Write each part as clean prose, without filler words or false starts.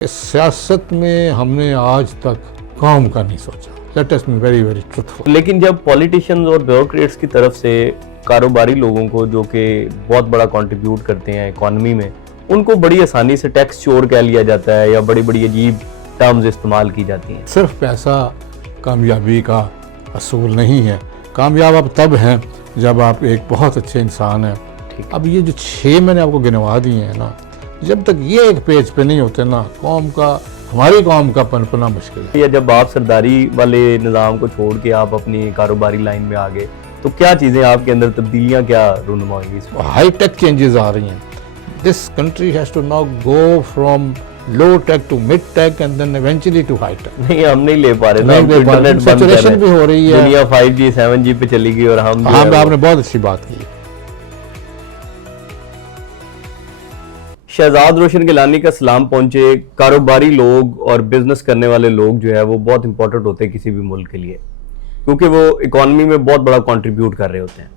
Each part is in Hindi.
सियासत में हमने आज तक कौम का नहीं सोचा। Let us be very very truthful. लेकिन जब पॉलिटिशियंस और ब्यूरोक्रेट्स की तरफ से कारोबारी लोगों को जो कि बहुत बड़ा कंट्रीब्यूट करते हैं इकोनॉमी में, उनको बड़ी आसानी से टैक्स चोर कह लिया जाता है या बड़ी बड़ी अजीब टर्म्स इस्तेमाल की जाती हैं। सिर्फ पैसा कामयाबी का असूल नहीं है। कामयाब आप तब हैं जब आप एक बहुत अच्छे इंसान हैं। अब ये जो 6 मैंने आपको गिनवा दिए हैं ना, जब तक ये एक पेज पे नहीं होते ना, हमारी कौम का पनपना मुश्किल है। या जब आप सरदारी वाले निज़ाम को छोड़ के आप अपनी कारोबारी लाइन में आ गए, तो क्या चीज़ें आपके अंदर तब्दीलियाँ क्या रूनुमा हुई इसमें? हाई टेक चेंजेस आ रही हैं। This country has to now go from low tech to mid tech and then eventually to high tech. नहीं, हम नहीं ले पा रहे ना, इंटरनेट सैचुरेशन भी हो रही है, दुनिया 5G 7G पे चली गई और आपने बहुत अच्छी बात की। शहजाद रोशन गिलानी का सलाम पहुंचे। कारोबारी लोग और बिजनेस करने वाले लोग जो है वो बहुत इंपॉर्टेंट होते हैं किसी भी मुल्क के लिए, क्योंकि वो इकोनॉमी में बहुत बड़ा कंट्रीब्यूट कर रहे होते हैं।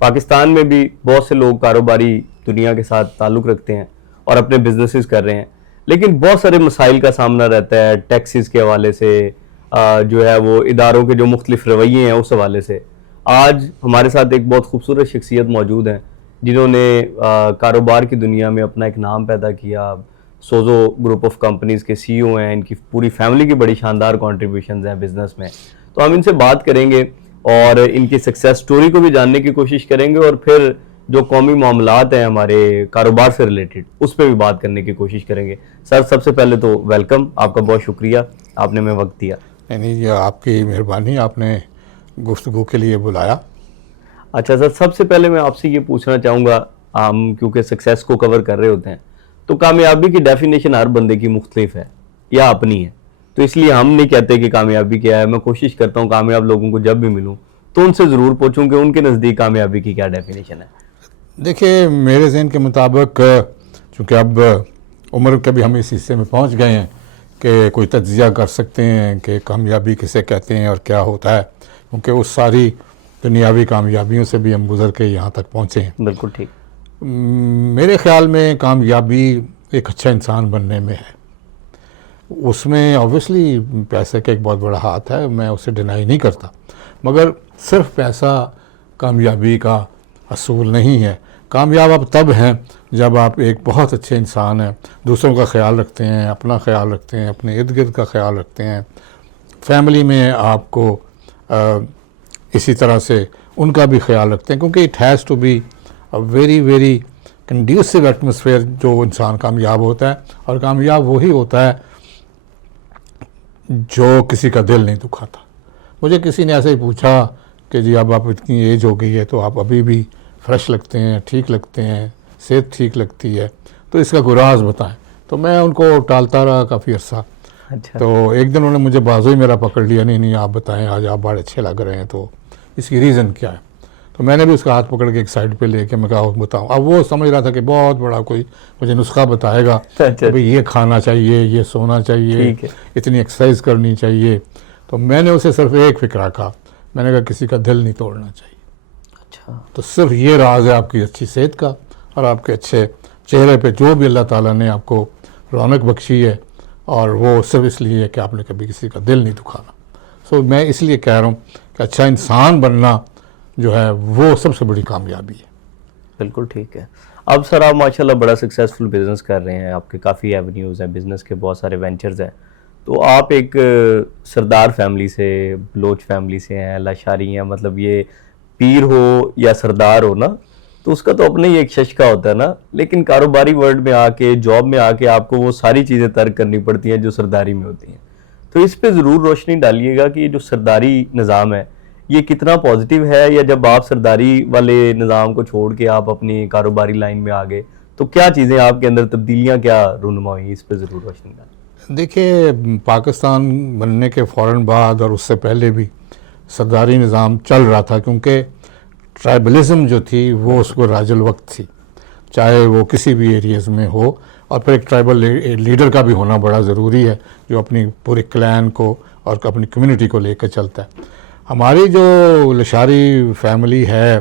पाकिस्तान में भी बहुत से लोग कारोबारी दुनिया के साथ ताल्लुक़ रखते हैं और अपने बिजनेसेस कर रहे हैं, लेकिन बहुत सारे मसाइल का सामना रहता है टैक्सेस के हवाले से, जो है वो इदारों के जो मुख्तलिफ रवैये हैं उस हवाले से। आज हमारे साथ एक बहुत खूबसूरत शख्सियत मौजूद हैं जिन्होंने कारोबार की दुनिया में अपना एक नाम पैदा किया। सोजो ग्रुप ऑफ कंपनीज़ के CEO हैं, इनकी पूरी फैमिली की बड़ी शानदार कॉन्ट्रीब्यूशन हैं बिज़नेस में। तो हम इनसे बात करेंगे और इनकी सक्सेस स्टोरी को भी जानने की कोशिश करेंगे और फिर जो कौमी मामलात हैं हमारे कारोबार से रिलेटेड उस पर भी बात करने की कोशिश करेंगे। सर, सबसे पहले तो वेलकम, आपका बहुत शुक्रिया, आपने हमें वक्त दिया। नहीं, ये आपकी मेहरबानी, आपने गुफ्तगू के लिए बुलाया। अच्छा सर, सबसे पहले मैं आपसे ये पूछना चाहूँगा, हम क्योंकि सक्सेस को कवर कर रहे होते हैं तो कामयाबी की डेफिनेशन हर बंदे की मुख्तलिफ है या अपनी है, तो इसलिए हम नहीं कहते कि कामयाबी क्या है। मैं कोशिश करता हूँ कामयाब लोगों को जब भी मिलूँ तो उनसे ज़रूर पूछूँ कि उनके नज़दीक कामयाबी की क्या डेफिनेशन है। देखिए, मेरे ज़हन के मुताबिक, चूँकि अब उम्र के भी हम इस हिस्से में पहुँच गए हैं कि कोई तज्ज़िया कर सकते हैं कि कामयाबी किसे कहते हैं और क्या होता है, क्योंकि उस सारी दुनियावी कामयाबियों से भी हम गुज़र के यहाँ तक पहुँचे हैं। बिल्कुल ठीक। मेरे ख़्याल में कामयाबी एक अच्छा इंसान बनने में है। उसमें ऑब्वियसली पैसे का एक बहुत बड़ा हाथ है, मैं उसे डिनाई नहीं करता, मगर सिर्फ पैसा कामयाबी का असूल नहीं है। कामयाब आप तब हैं जब आप एक बहुत अच्छे इंसान हैं, दूसरों का ख्याल रखते हैं, अपना ख्याल रखते हैं, अपने इर्द गिर्द का ख्याल रखते हैं, फैमिली में आपको इसी तरह से उनका भी ख्याल रखते हैं, क्योंकि it has to be a very very conducive atmosphere जो इंसान कामयाब होता है। और कामयाब वही होता है जो किसी का दिल नहीं दुखाता। मुझे किसी ने ऐसे ही पूछा कि जी अब आप इतनी एज हो गई है तो आप अभी भी फ्रेश लगते हैं, ठीक लगते हैं, सेहत ठीक लगती है, तो इसका गुराज बताएं। तो मैं उनको टालता रहा काफ़ी अर्सा। अच्छा। तो एक दिन उन्होंने मुझे बाजू ही मेरा पकड़ लिया, नहीं आप बताएं, आज आप बड़े अच्छे लग रहे हैं, तो इसकी रीज़न क्या है। तो मैंने भी उसका हाथ पकड़ के एक साइड पे लेके मैं कहा बताऊँ। अब वो समझ रहा था कि बहुत बड़ा कोई मुझे नुस्खा बताएगा, अच्छा। भाई ये खाना चाहिए, ये सोना चाहिए, इतनी एक्सरसाइज करनी चाहिए। तो मैंने उसे सिर्फ एक फ़िक्रा कहा, मैंने कहा किसी का दिल नहीं तोड़ना चाहिए। अच्छा। तो सिर्फ ये राज है आपकी अच्छी सेहत का और आपके अच्छे चेहरे पे जो भी अल्लाह ताला ने आपको रौनक बख्शी है, और वो सिर्फ इसलिए है कि आपने कभी किसी का दिल नहीं दुखाना। सो मैं इसलिए कह रहा हूँ कि अच्छा इंसान बनना जो है वो सबसे बड़ी कामयाबी है। बिल्कुल ठीक है। अब सर, आप माशाल्लाह बड़ा सक्सेसफुल बिजनेस कर रहे हैं, आपके काफ़ी एवेन्यूज़ हैं, बिजनेस के बहुत सारे वेंचर्स हैं। तो आप एक सरदार फैमिली से, बलोच फैमिली से हैं, लाशारी हैं, मतलब ये पीर हो या सरदार हो ना, तो उसका तो अपना ही एक शशका होता है ना। लेकिन कारोबारी वर्ल्ड में आके, जॉब में आके आपको वो सारी चीज़ें तर्क करनी पड़ती हैं जो सरदारी में होती हैं। तो इस पे ज़रूर रोशनी डालिएगा कि ये जो सरदारी निज़ाम है ये कितना पॉजिटिव है, या जब आप सरदारी वाले निज़ाम को छोड़ के आप अपनी कारोबारी लाइन में आ गए तो क्या चीज़ें आपके अंदर तब्दीलियाँ क्या रूनुमा हुई, इस पे ज़रूर रोशनी डालें। देखिए, पाकिस्तान बनने के फ़ौरन बाद और उससे पहले भी सरदारी निज़ाम चल रहा था, क्योंकि ट्राइबलिज़म जो थी वो उसको राजुल वक्त थी, चाहे वो किसी भी एरियाज़ में हो। और फिर एक ट्राइबल लीडर का भी होना बड़ा ज़रूरी है जो अपनी पूरे क्लैन को और अपनी कम्युनिटी को लेकर चलता है। हमारी जो लशारी फैमिली है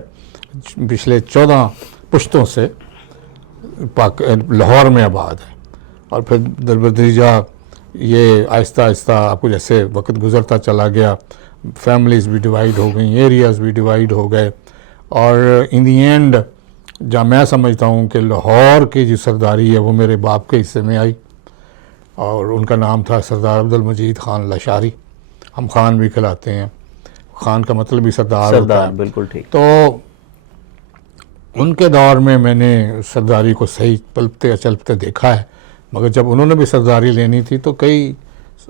पिछले 14 पुश्तों से लाहौर में आबाद है, और फिर दरबदरीजा ये आहिस्ता आहिस्ता आपको जैसे वक्त गुजरता चला गया, फैमिलीज़ भी डिवाइड हो गई, एरियाज़ भी डिवाइड हो गए, और इन दी एंड जहाँ मैं समझता हूँ कि लाहौर की जो सरदारी है वो मेरे बाप के हिस्से में आई, और उनका नाम था सरदार अब्दुल मजीद ख़ान लाशारी। हम ख़ान भी कहलाते हैं, ख़ान का मतलब भी सरदार होता है। बिल्कुल ठीक। तो उनके दौर में मैंने सरदारी को सही पलते चलते देखा है, मगर जब उन्होंने भी सरदारी लेनी थी तो कई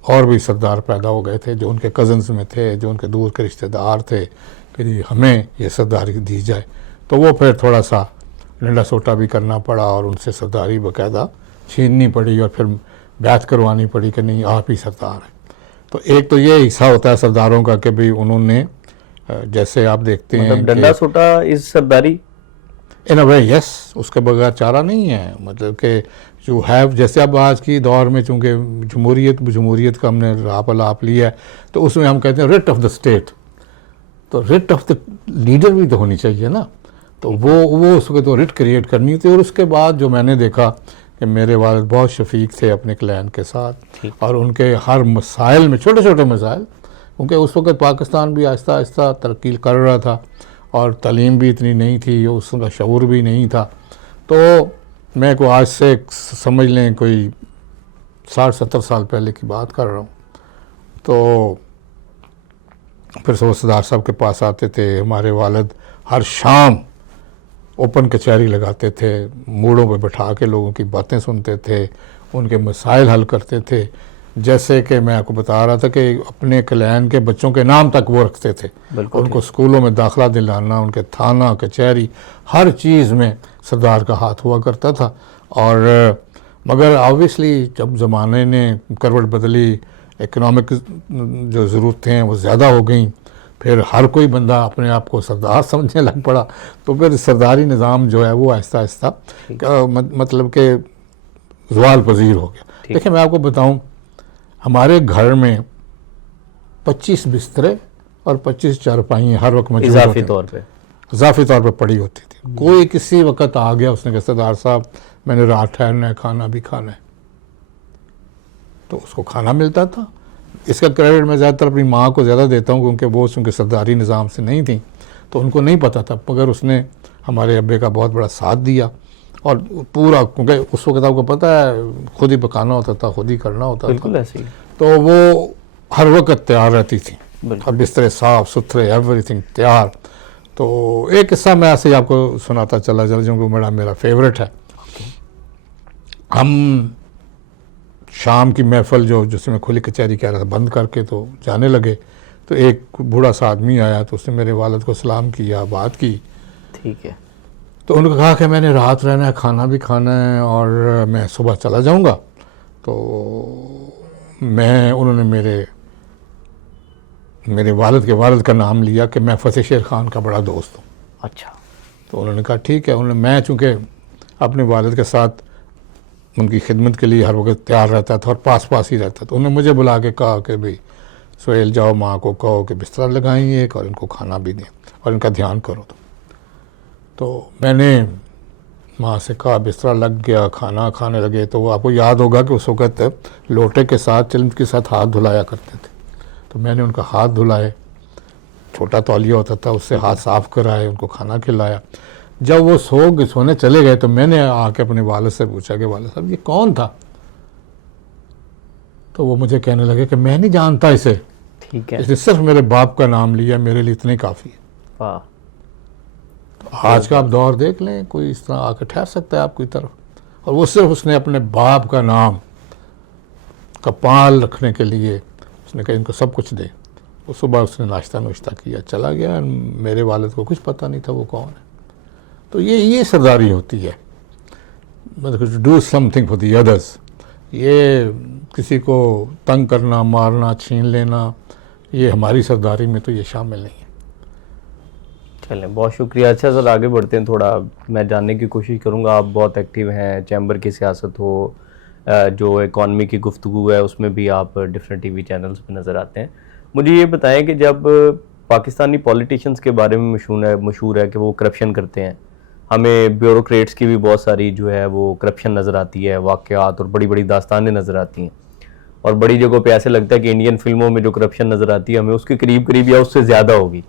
और भी सरदार पैदा हो गए थे जो उनके कज़न्स में थे, जो उनके दूर के रिश्तेदार थे कि हमें ये सरदारी दी जाए। तो वो फिर थोड़ा सा लंडा सोटा भी करना पड़ा और उनसे सरदारी बाकायदा छीननी पड़ी और फिर बैत करवानी पड़ी कि नहीं आप ही सरदार हैं। तो एक तो ये हिस्सा होता है सरदारों का कि भाई उन्होंने जैसे आप देखते हैं मतलब डंडा सोटा is Sardari in a way, yes, उसके बगैर चारा नहीं है। मतलब कि जो हैव, जैसे अब आज की दौर में चूँकि जमहूरियत का हमने लाप लिया है, तो उसमें हम कहते हैं रिट ऑफ द स्टेट, तो रिट ऑफ द लीडर भी तो होनी चाहिए ना। तो वो उसको तो रिट क्रिएट करनी थी। और उसके बाद जो मैंने देखा कि मेरे वालिद बहुत शफीक थे अपने क्लैन के साथ, और उनके हर मसाइल में, छोटे छोटे मसाइल, क्योंकि उस वक्त पाकिस्तान भी आहिस्ता आहिस्ता तरक्की कर रहा था और तालीम भी इतनी नहीं थी, उसका शऊर भी नहीं था। तो मैं को आज से समझ लें कोई 60-70 साल पहले की बात कर रहा हूँ। तो फिर सरदार साहब के पास आते थे हमारे वालिद, हर शाम ओपन कचहरी लगाते थे, मूड़ों पे बैठा के लोगों की बातें सुनते थे, उनके मसाइल हल करते थे। जैसे कि मैं आपको बता रहा था कि अपने क्लैन के बच्चों के नाम तक वो रखते थे, उनको स्कूलों में दाखिला दिलाना, उनके थाना कचहरी हर चीज़ में सरदार का हाथ हुआ करता था। और मगर ऑब्वियसली जब ज़माने ने करवट बदली, इकोनॉमिक जो ज़रूरतें हैं वो ज़्यादा हो गई, फिर हर कोई बंदा अपने आप को सरदार समझने लग पड़ा, तो फिर सरदारी निज़ाम जो है वो आहिस्ता आहिस्ता मतलब कि ज़वाल पजीर हो गया। देखिए मैं आपको बताऊं, हमारे घर में 25 बिस्तरे और 25 चारपाइयाँ हर वक्त मौजूद इजाफी तौर पे पड़ी होती थी। कोई किसी वक्त आ गया, उसने कहा सरदार साहब मैंने रात ठहरना है, खाना भी खाना है, तो उसको खाना मिलता था। इसका क्रेडिट मैं ज़्यादातर अपनी माँ को ज़्यादा देता हूँ, क्योंकि वो चूँकि सरदारी निज़ाम से नहीं थी तो उनको नहीं पता था, मगर उसने हमारे अब्बे का बहुत बड़ा साथ दिया। और पूरा, क्योंकि उस वक्त आपको पता है खुद ही पकाना होता था, खुद ही करना होता था, बिल्कुल ऐसे ही। तो वो हर वक्त तैयार रहती थी, और बिस्तरे साफ़ सुथरे, एवरीथिंग तैयार। तो एक किस्सा मैं ऐसे ही आपको सुनाता चला जो मेरा फेवरेट है। हम शाम की महफिल जो जिसमें खुली कचहरी कह रहा था बंद करके तो जाने लगे, तो एक बूढ़ा सा आदमी आया, तो उसने मेरे वालिद को सलाम किया, बात की। ठीक है। तो उन्होंने कहा कि मैंने रात रहना है, खाना भी खाना है और मैं सुबह चला जाऊंगा। तो उन्होंने मेरे वालिद के वालिद का नाम लिया कि मैं फतेह शेर खान का बड़ा दोस्त हूँ। अच्छा। तो उन्होंने कहा ठीक है। मैं चूँकि अपने वालिद के साथ उनकी खिदमत के लिए हर वक्त तैयार रहता था और पास पास ही रहता था, तो उन्होंने मुझे बुला के कहा कि भाई सोहेल जाओ, माँ को कहो कि बिस्तर लगाएं एक, और इनको खाना भी दें और इनका ध्यान करो। तो मैंने माँ से कहा, बिस्तर लग गया, खाना खाने लगे। तो आपको याद होगा कि उस वक्त लोटे के साथ चिलमच के साथ हाथ धुलाया करते थे, तो मैंने उनका हाथ धुलाए, छोटा तौलिया होता था उससे हाथ साफ़ कराए, उनको खाना खिलाया। जब वो सोने चले गए तो मैंने आके अपने वालिद से पूछा कि वालिद साहब ये कौन था? तो वो मुझे कहने लगे कि मैं नहीं जानता इसे, ठीक है, इसने सिर्फ मेरे बाप का नाम लिया, मेरे लिए इतने काफ़ी है। वाह। तो आज का आप दौर देख लें, कोई इस तरह आकर ठहर सकता है आपकी तरफ, और वो सिर्फ उसने अपने बाप का नाम का पाल रखने के लिए उसने कहा इनको सब कुछ दे। वो सुबह उसने नाश्ता नुश्ता किया, चला गया। मेरे वालिद को कुछ पता नहीं था वो कौन है। तो ये सरदारी होती है, मतलब do something for the others. ये किसी को तंग करना, मारना, छीन लेना, ये हमारी सरदारी में तो ये शामिल नहीं है। चलें, बहुत शुक्रिया। अच्छा सर, आगे बढ़ते हैं, थोड़ा मैं जानने की कोशिश करूंगा। आप बहुत एक्टिव हैं, चैम्बर की सियासत हो, जो इकॉनमी की गुफ्तगू है उसमें भी आप डिफरेंट टीवी चैनल्स पे नज़र आते हैं। मुझे ये बताएं कि जब पाकिस्तानी पॉलिटिशियंस के बारे में मशहूर है कि वो करप्शन करते हैं, हमें ब्यूरोक्रेट्स की भी बहुत सारी जो है वो करप्शन नज़र आती है, वाक़यात और बड़ी बड़ी दास्तानें नज़र आती हैं, और बड़ी जगहों पे ऐसे लगता है कि इंडियन फिल्मों में जो करप्शन नज़र आती है हमें उसके करीब करीब या उससे ज़्यादा होगी।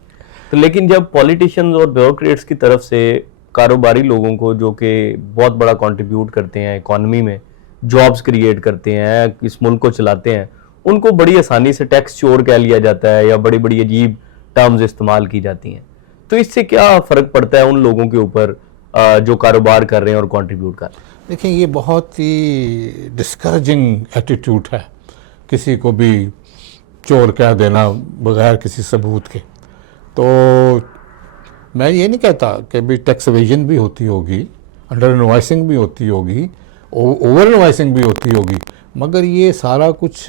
तो लेकिन जब पॉलिटिशियंस और ब्यूरोक्रेट्स की तरफ से कारोबारी लोगों को, जो कि बहुत बड़ा कंट्रीब्यूट करते हैं इकॉनमी में, जॉब्स क्रिएट करते हैं, इस मुल्क को चलाते हैं, उनको बड़ी आसानी से टैक्स चोर कह लिया जाता है या बड़ी बड़ी अजीब टर्म्स इस्तेमाल की जाती हैं। तो इससे क्या फ़र्क पड़ता है उन लोगों के ऊपर जो कारोबार कर रहे हैं और कंट्रीब्यूट कर रहे हैं? देखिए, ये बहुत ही डिस्करेजिंग एटीट्यूड है किसी को भी चोर कह देना बगैर किसी सबूत के। तो मैं ये नहीं कहता कि भी टैक्स एवेजन भी होती होगी, अंडर इनवॉइसिंग भी होती होगी, ओवर इनवॉइसिंग भी होती होगी, मगर ये सारा कुछ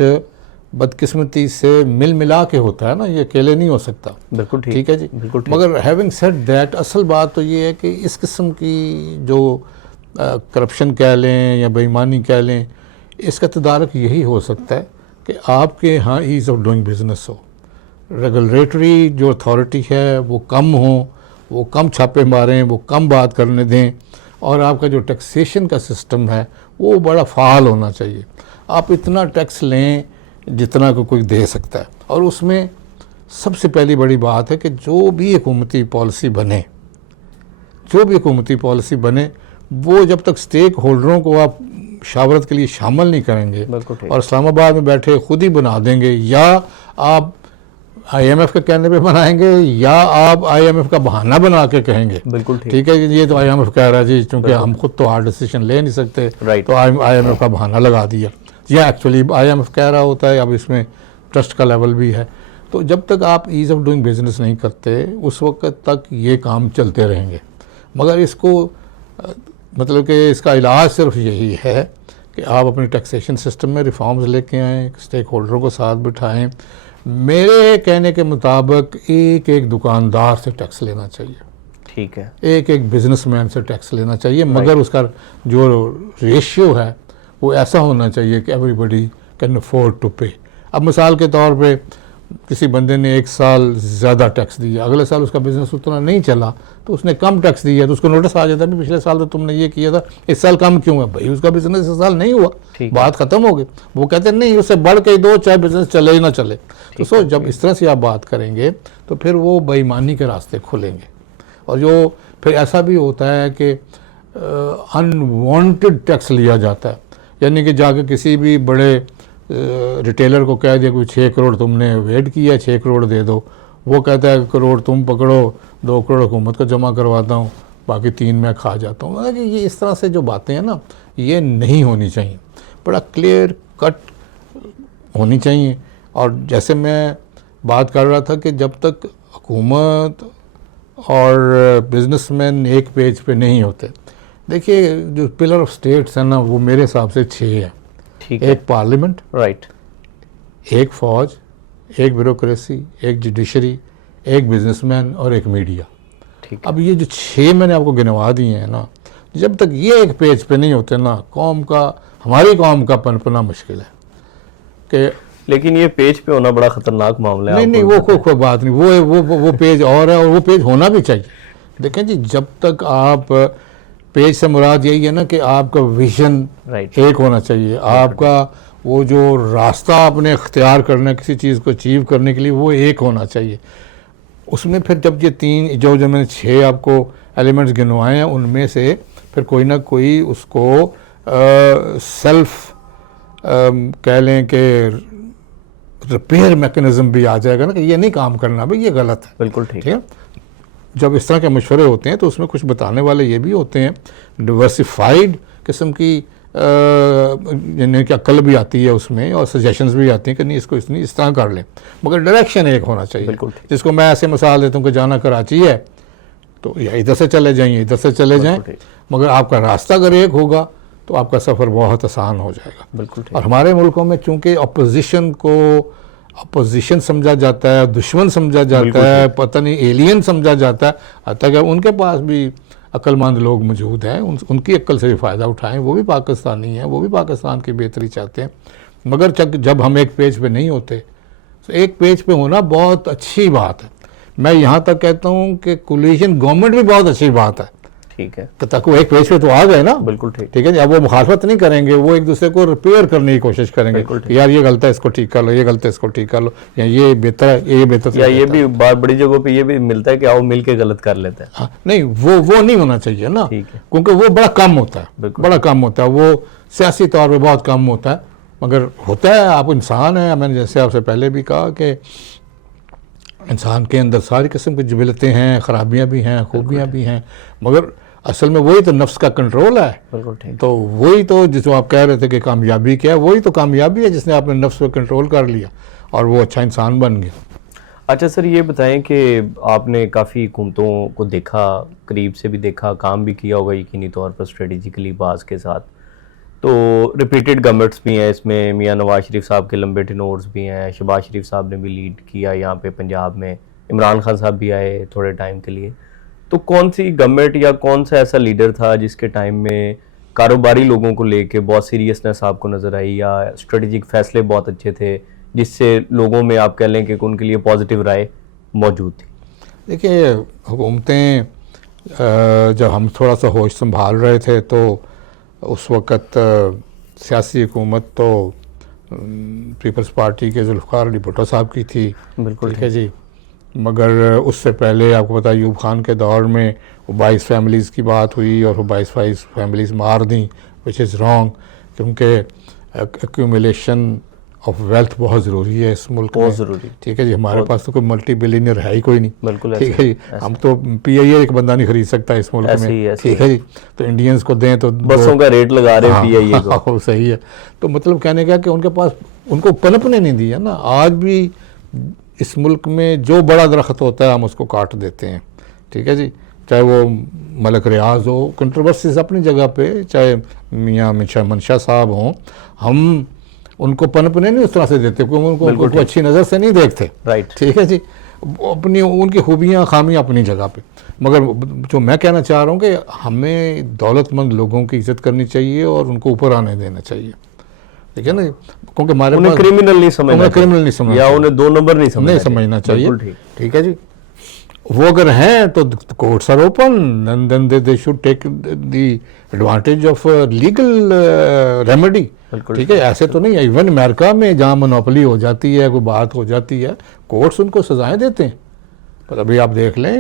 बदकिस्मती से मिल मिला के होता है ना, ये अकेले नहीं हो सकता। बिल्कुल ठीक है जी, बिल्कुल ठीक। मगर हैविंग सेड दैट, असल बात तो ये है कि इस किस्म की जो करप्शन कह लें या बेईमानी कह लें, इसका तदारक यही हो सकता है कि आपके यहाँ ईज़ ऑफ डूइंग बिजनेस हो, रेगुलेटरी जो अथॉरिटी है वो कम हो, वो कम छापे मारें, वो कम बात करने दें, और आपका जो टैक्सेशन का सिस्टम है वो बड़ा फ़ाल होना चाहिए। आप इतना टैक्स लें जितना को कोई दे सकता है, और उसमें सबसे पहली बड़ी बात है कि जो भी हुकूमती पॉलिसी बने, जो भी हुकूमती पॉलिसी बने, वो जब तक स्टेक होल्डरों को आप शावरत के लिए शामिल नहीं करेंगे और इस्लामाबाद में बैठे खुद ही बना देंगे, या आप IMF के कहने पे बनाएंगे या आप IMF का बहाना बना के कहेंगे। बिल्कुल ठीक है, ये तो IMF कह रहा है जी, क्योंकि हम खुद तो हार्ड डिसीजन ले नहीं सकते, तो IMF का बहाना लगा दिया, या एक्चुअली IMF कह रहा होता है। अब इसमें ट्रस्ट का लेवल भी है। तो जब तक आप ईज़ ऑफ डूइंग बिजनेस नहीं करते, उस वक्त तक ये काम चलते रहेंगे। मगर इसको मतलब कि इसका इलाज सिर्फ यही है कि आप अपने टैक्सेशन सिस्टम में रिफॉर्म्स लेके आएँ, स्टेक होल्डरों को साथ बिठाएँ। मेरे कहने के मुताबिक एक एक दुकानदार से टैक्स लेना चाहिए, ठीक है, एक एक बिजनेसमैन से टैक्स लेना चाहिए, मगर उसका जो रेशियो है वो ऐसा होना चाहिए कि एवरीबडी कैन अफोर्ड टू पे। अब मिसाल के तौर पे किसी बंदे ने एक साल ज़्यादा टैक्स दिया, अगले साल उसका बिज़नेस उतना नहीं चला तो उसने कम टैक्स दिया, तो उसको नोटिस आ जाता है, पिछले साल तो तुमने ये किया था, इस साल कम क्यों है? भाई उसका बिज़नेस इस साल नहीं हुआ, बात ख़त्म हो गई। वो कहते हैं नहीं, उससे बढ़ के दो, चाहे बिज़नेस चले ही ना चले। तो सो जब इस तरह से आप बात करेंगे तो फिर वो बेईमानी के रास्ते खुलेंगे। और जो फिर ऐसा भी होता है कि अनवांटेड टैक्स लिया जाता है, यानी कि जाके किसी भी बड़े रिटेलर को कह दिया कोई 6 करोड़ तुमने वेट किया, 6 करोड़ दे दो, वो कहता है करोड़ तुम पकड़ो, 2 करोड़ हुकूमत को जमा करवाता हूँ, बाकी 3 मैं खा जाता हूँ। मतलब कि ये इस तरह से जो बातें हैं ना, ये नहीं होनी चाहिए, बड़ा क्लियर कट होनी चाहिए। और जैसे मैं बात कर रहा था कि जब तक हुकूमत और बिजनेसमैन एक पेज पे नहीं होते, देखिए जो पिलर ऑफ स्टेट्स है ना, वो मेरे हिसाब से 6 हैं। एक पार्लियामेंट, राइट, एक फौज, एक ब्यूरोक्रेसी, एक जुडिशरी, एक बिजनेसमैन और एक मीडिया। ठीक। अब ये जो 6 मैंने आपको गिनवा दिए हैं ना, जब तक ये एक पेज पे नहीं होते ना, कौम का, हमारी कौम का पनपना मुश्किल है। कि लेकिन ये पेज पे होना बड़ा खतरनाक मामला है। नहीं, वो कोई बात नहीं, वो पेज और है, और वो पेज होना भी चाहिए। देखें जी, जब तक आप पेज से मुराद यही है ना कि आपका विजन एक होना चाहिए, आपका वो जो रास्ता आपने इख्तियार करना किसी चीज़ को अचीव करने के लिए, वो एक होना चाहिए। उसमें फिर जब ये 3 जो मैंने 6 आपको एलिमेंट्स गिनवाए हैं, उनमें से फिर कोई ना कोई उसको सेल्फ कह लें कि रिपेयर मैकेनिज्म भी आ जाएगा ना, कि ये नहीं काम करना भाई, ये गलत है। बिल्कुल ठीक है। जब इस तरह के मशवरे होते हैं तो उसमें कुछ बताने वाले ये भी होते हैं, डिवर्सिफाइड किस्म की यानी कि अक्ल भी आती है उसमें, और सजेशंस भी आती हैं कि नहीं इसको इस तरह कर लें, मगर डायरेक्शन एक होना चाहिए। जिसको मैं ऐसे मिसाल देता हूँ कि जाना कराची है तो या इधर से चले जाइए, इधर से चले जाएं, मगर आपका रास्ता अगर एक होगा तो आपका सफ़र बहुत आसान हो जाएगा। बिल्कुल। और हमारे मुल्कों में चूँकि अपोजिशन को अपोजिशन समझा जाता है, दुश्मन समझा जाता है, पता नहीं एलियन समझा जाता है, हत्ता कि उनके पास भी अक्लमंद लोग मौजूद हैं, उनकी अक्ल से भी फ़ायदा उठाएं, वो भी पाकिस्तानी हैं, वो भी पाकिस्तान की बेहतरी चाहते हैं। मगर जब हम एक पेज पे नहीं होते, तो एक पेज पे होना बहुत अच्छी बात है। मैं यहाँ तक कहता हूँ कि कोलिशन गवर्नमेंट भी बहुत अच्छी बात है। ठीक है, तक वो एक पेज पे तो आ गए ना। बिल्कुल ठीक। ठीक है जी, अब वो मुखालफत नहीं करेंगे, वो एक दूसरे को रिपेयर करने की कोशिश करेंगे कि यार ये गलत है इसको ठीक कर लो, ये गलत है इसको ठीक कर लो, या ये बेहतर है ये बेहतर। या ये भी बात बड़ी जगहों पे ये भी मिलता है कि आओ मिल के गलत कर लेते हैं। हाँ, नहीं वो नहीं होना चाहिए ना, ठीक है। क्योंकि वो बड़ा कम होता है, बड़ा कम होता है, वो सियासी तौर पे बहुत कम होता है, मगर होता है। आप इंसान हैं, मैंने जैसे आपसे पहले भी कहा कि इंसान के अंदर सारी किस्म की जबिलतें हैं, खराबियां भी हैं, खूबियां भी हैं, मगर असल में वही तो नफ्स का कंट्रोल है। बिल्कुल ठीक। तो वही तो जिसको आप कह रहे थे कि कामयाबी क्या है, वही तो कामयाबी है जिसने आपने नफ्स पे कंट्रोल कर लिया और वो अच्छा इंसान बन गया। अच्छा सर, ये बताएं कि आपने काफ़ी हुकूमतों को देखा, करीब से भी देखा, काम भी किया होगा यकीनी तौर पर स्ट्रेटेजिकली बाज़ के साथ, तो रिपीटेड गवर्नमेंट्स भी हैं इसमें, मियां नवाज शरीफ साहब के लंबे टेनोर्स भी हैं, शहबाज शरीफ साहब ने भी लीड किया यहाँ पे पंजाब में, इमरान खान साहब भी आए थोड़े टाइम के लिए। तो कौन सी गवर्नमेंट या कौन सा ऐसा लीडर था जिसके टाइम में कारोबारी लोगों को लेके बहुत सीरियसनेस आपको नज़र आई, या स्ट्रेटेजिक फैसले बहुत अच्छे थे जिससे लोगों में आप कह लें कि उनके लिए पॉजिटिव राय मौजूद थी? देखिए, हुकूमतें जब हम थोड़ा सा होश संभाल रहे थे तो उस वक़्त सियासी हुकूमत तो पीपल्स पार्टी के जुल्फ़िकार अली भुट्टो साहब की थी। बिल्कुल ठीक है जी, मगर उससे पहले आपको पता यूब खान के दौर में वो 22 फैमिलीज़ की बात हुई और वो 22 फैमिलीज़ मार दी, विच इज़ रॉन्ग, क्योंकि एक्यूमुलेशन ऑफ वेल्थ बहुत ज़रूरी है इस मुल्क में। ज़रूरी। ठीक है जी, हमारे पास तो कोई मल्टी बिलियनियर है ही कोई नहीं। बिल्कुल ठीक है जी, हम तो PIA एक बंदा नहीं खरीद सकता इस मुल्क में। ठीक है जी, तो इंडियंस को दें तो बसों का रेट लगा रहे हैं PIA को। हाँ, सही है। तो मतलब कहने का कि उनके पास उनको पनपने नहीं दिया ना। आज भी इस मुल्क में जो बड़ा दरख्त होता है हम उसको काट देते हैं। ठीक है जी, चाहे वो मलक रियाज हो, कंट्रोवर्सीज अपनी जगह पे, चाहे मियाँ मंशा साहब हों, हम उनको पनपने नहीं उस तरह से देते, क्योंकि उनको अच्छी नज़र से नहीं देखते। राइट। ठीक है जी, अपनी उनकी खूबियाँ खामियाँ अपनी जगह पे, मगर जो मैं कहना चाह रहा हूँ कि हमें दौलतमंद लोगों की इज्जत करनी चाहिए और उनको ऊपर आने देना चाहिए। ठीक है ना, क्योंकि हमारे उन्हें क्रिमिनल नहीं समझना, क्रिमिनल नहीं समझना या उन्हें 2 नंबर नहीं समझना चाहिए। ठीक। ठीक है जी, वो अगर हैं तो courts are open and then they should take the advantage of legal remedy. ठीक है, ऐसे तो नहीं है। इवन अमेरिका में जहाँ मोनोपोली हो जाती है, कोई बात हो जाती है, कोर्ट्स उनको सजाएं देते हैं। पर अभी आप देख लें,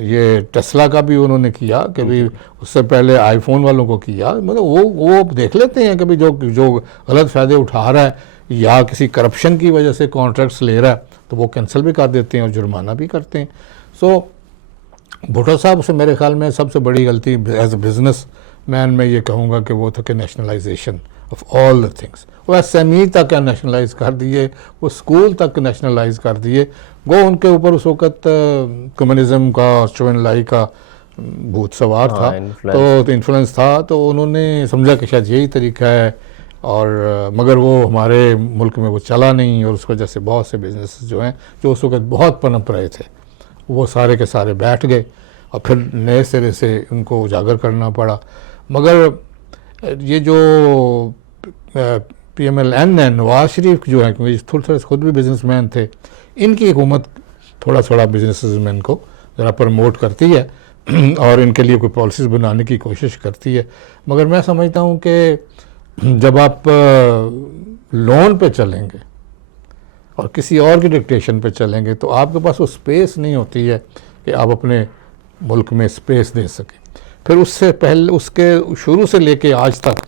ये टेस्ला का भी उन्होंने किया कि भाई, उससे पहले आईफोन वालों को किया, मतलब वो देख लेते हैं कि भाई जो गलत फ़ायदे उठा रहा है या किसी करप्शन की वजह से कॉन्ट्रैक्ट्स ले रहा है तो वो कैंसिल भी कर देते हैं और जुर्माना भी करते हैं। सो भुट्टो साहब से मेरे ख्याल में सबसे बड़ी गलती एज ए बिजनेस मैन मैं ये कहूँगा कि वो था कि nationalisation of all the things. वो SME तक नेशनलाइज कर दिए, वो स्कूल तक नेशनलाइज कर दिए। वो उनके ऊपर उस वक़्त कम्युनिज़म का और चुनलाई का भूत सवार था, तो इन्फ्लुएंस था, तो उन्होंने समझा कि शायद यही तरीका है, और मगर वो हमारे मुल्क में वो चला नहीं, और उस वजह से बहुत से बिजनेस जो हैं जो उस वक़्त बहुत पनप रहे थे वो सारे के सारे बैठ गए और फिर नए सिरे से उनको उजागर करना पड़ा। मगर ये जो PMLN है, नवाज शरीफ जो है, क्योंकि थोड़े खुद भी बिजनेसमैन थे, इनकी हुकूमत थोड़ा थोड़ा बिजनेसमैन को ज़रा प्रमोट करती है और इनके लिए कोई पॉलिसीज़ बनाने की कोशिश करती है। मगर मैं समझता हूँ कि जब आप लोन पे चलेंगे और किसी और की डिक्टेशन पे चलेंगे तो आपके पास वो स्पेस नहीं होती है कि आप अपने मुल्क में स्पेस दे सकें। फिर उससे पहले, उसके शुरू से लेके आज तक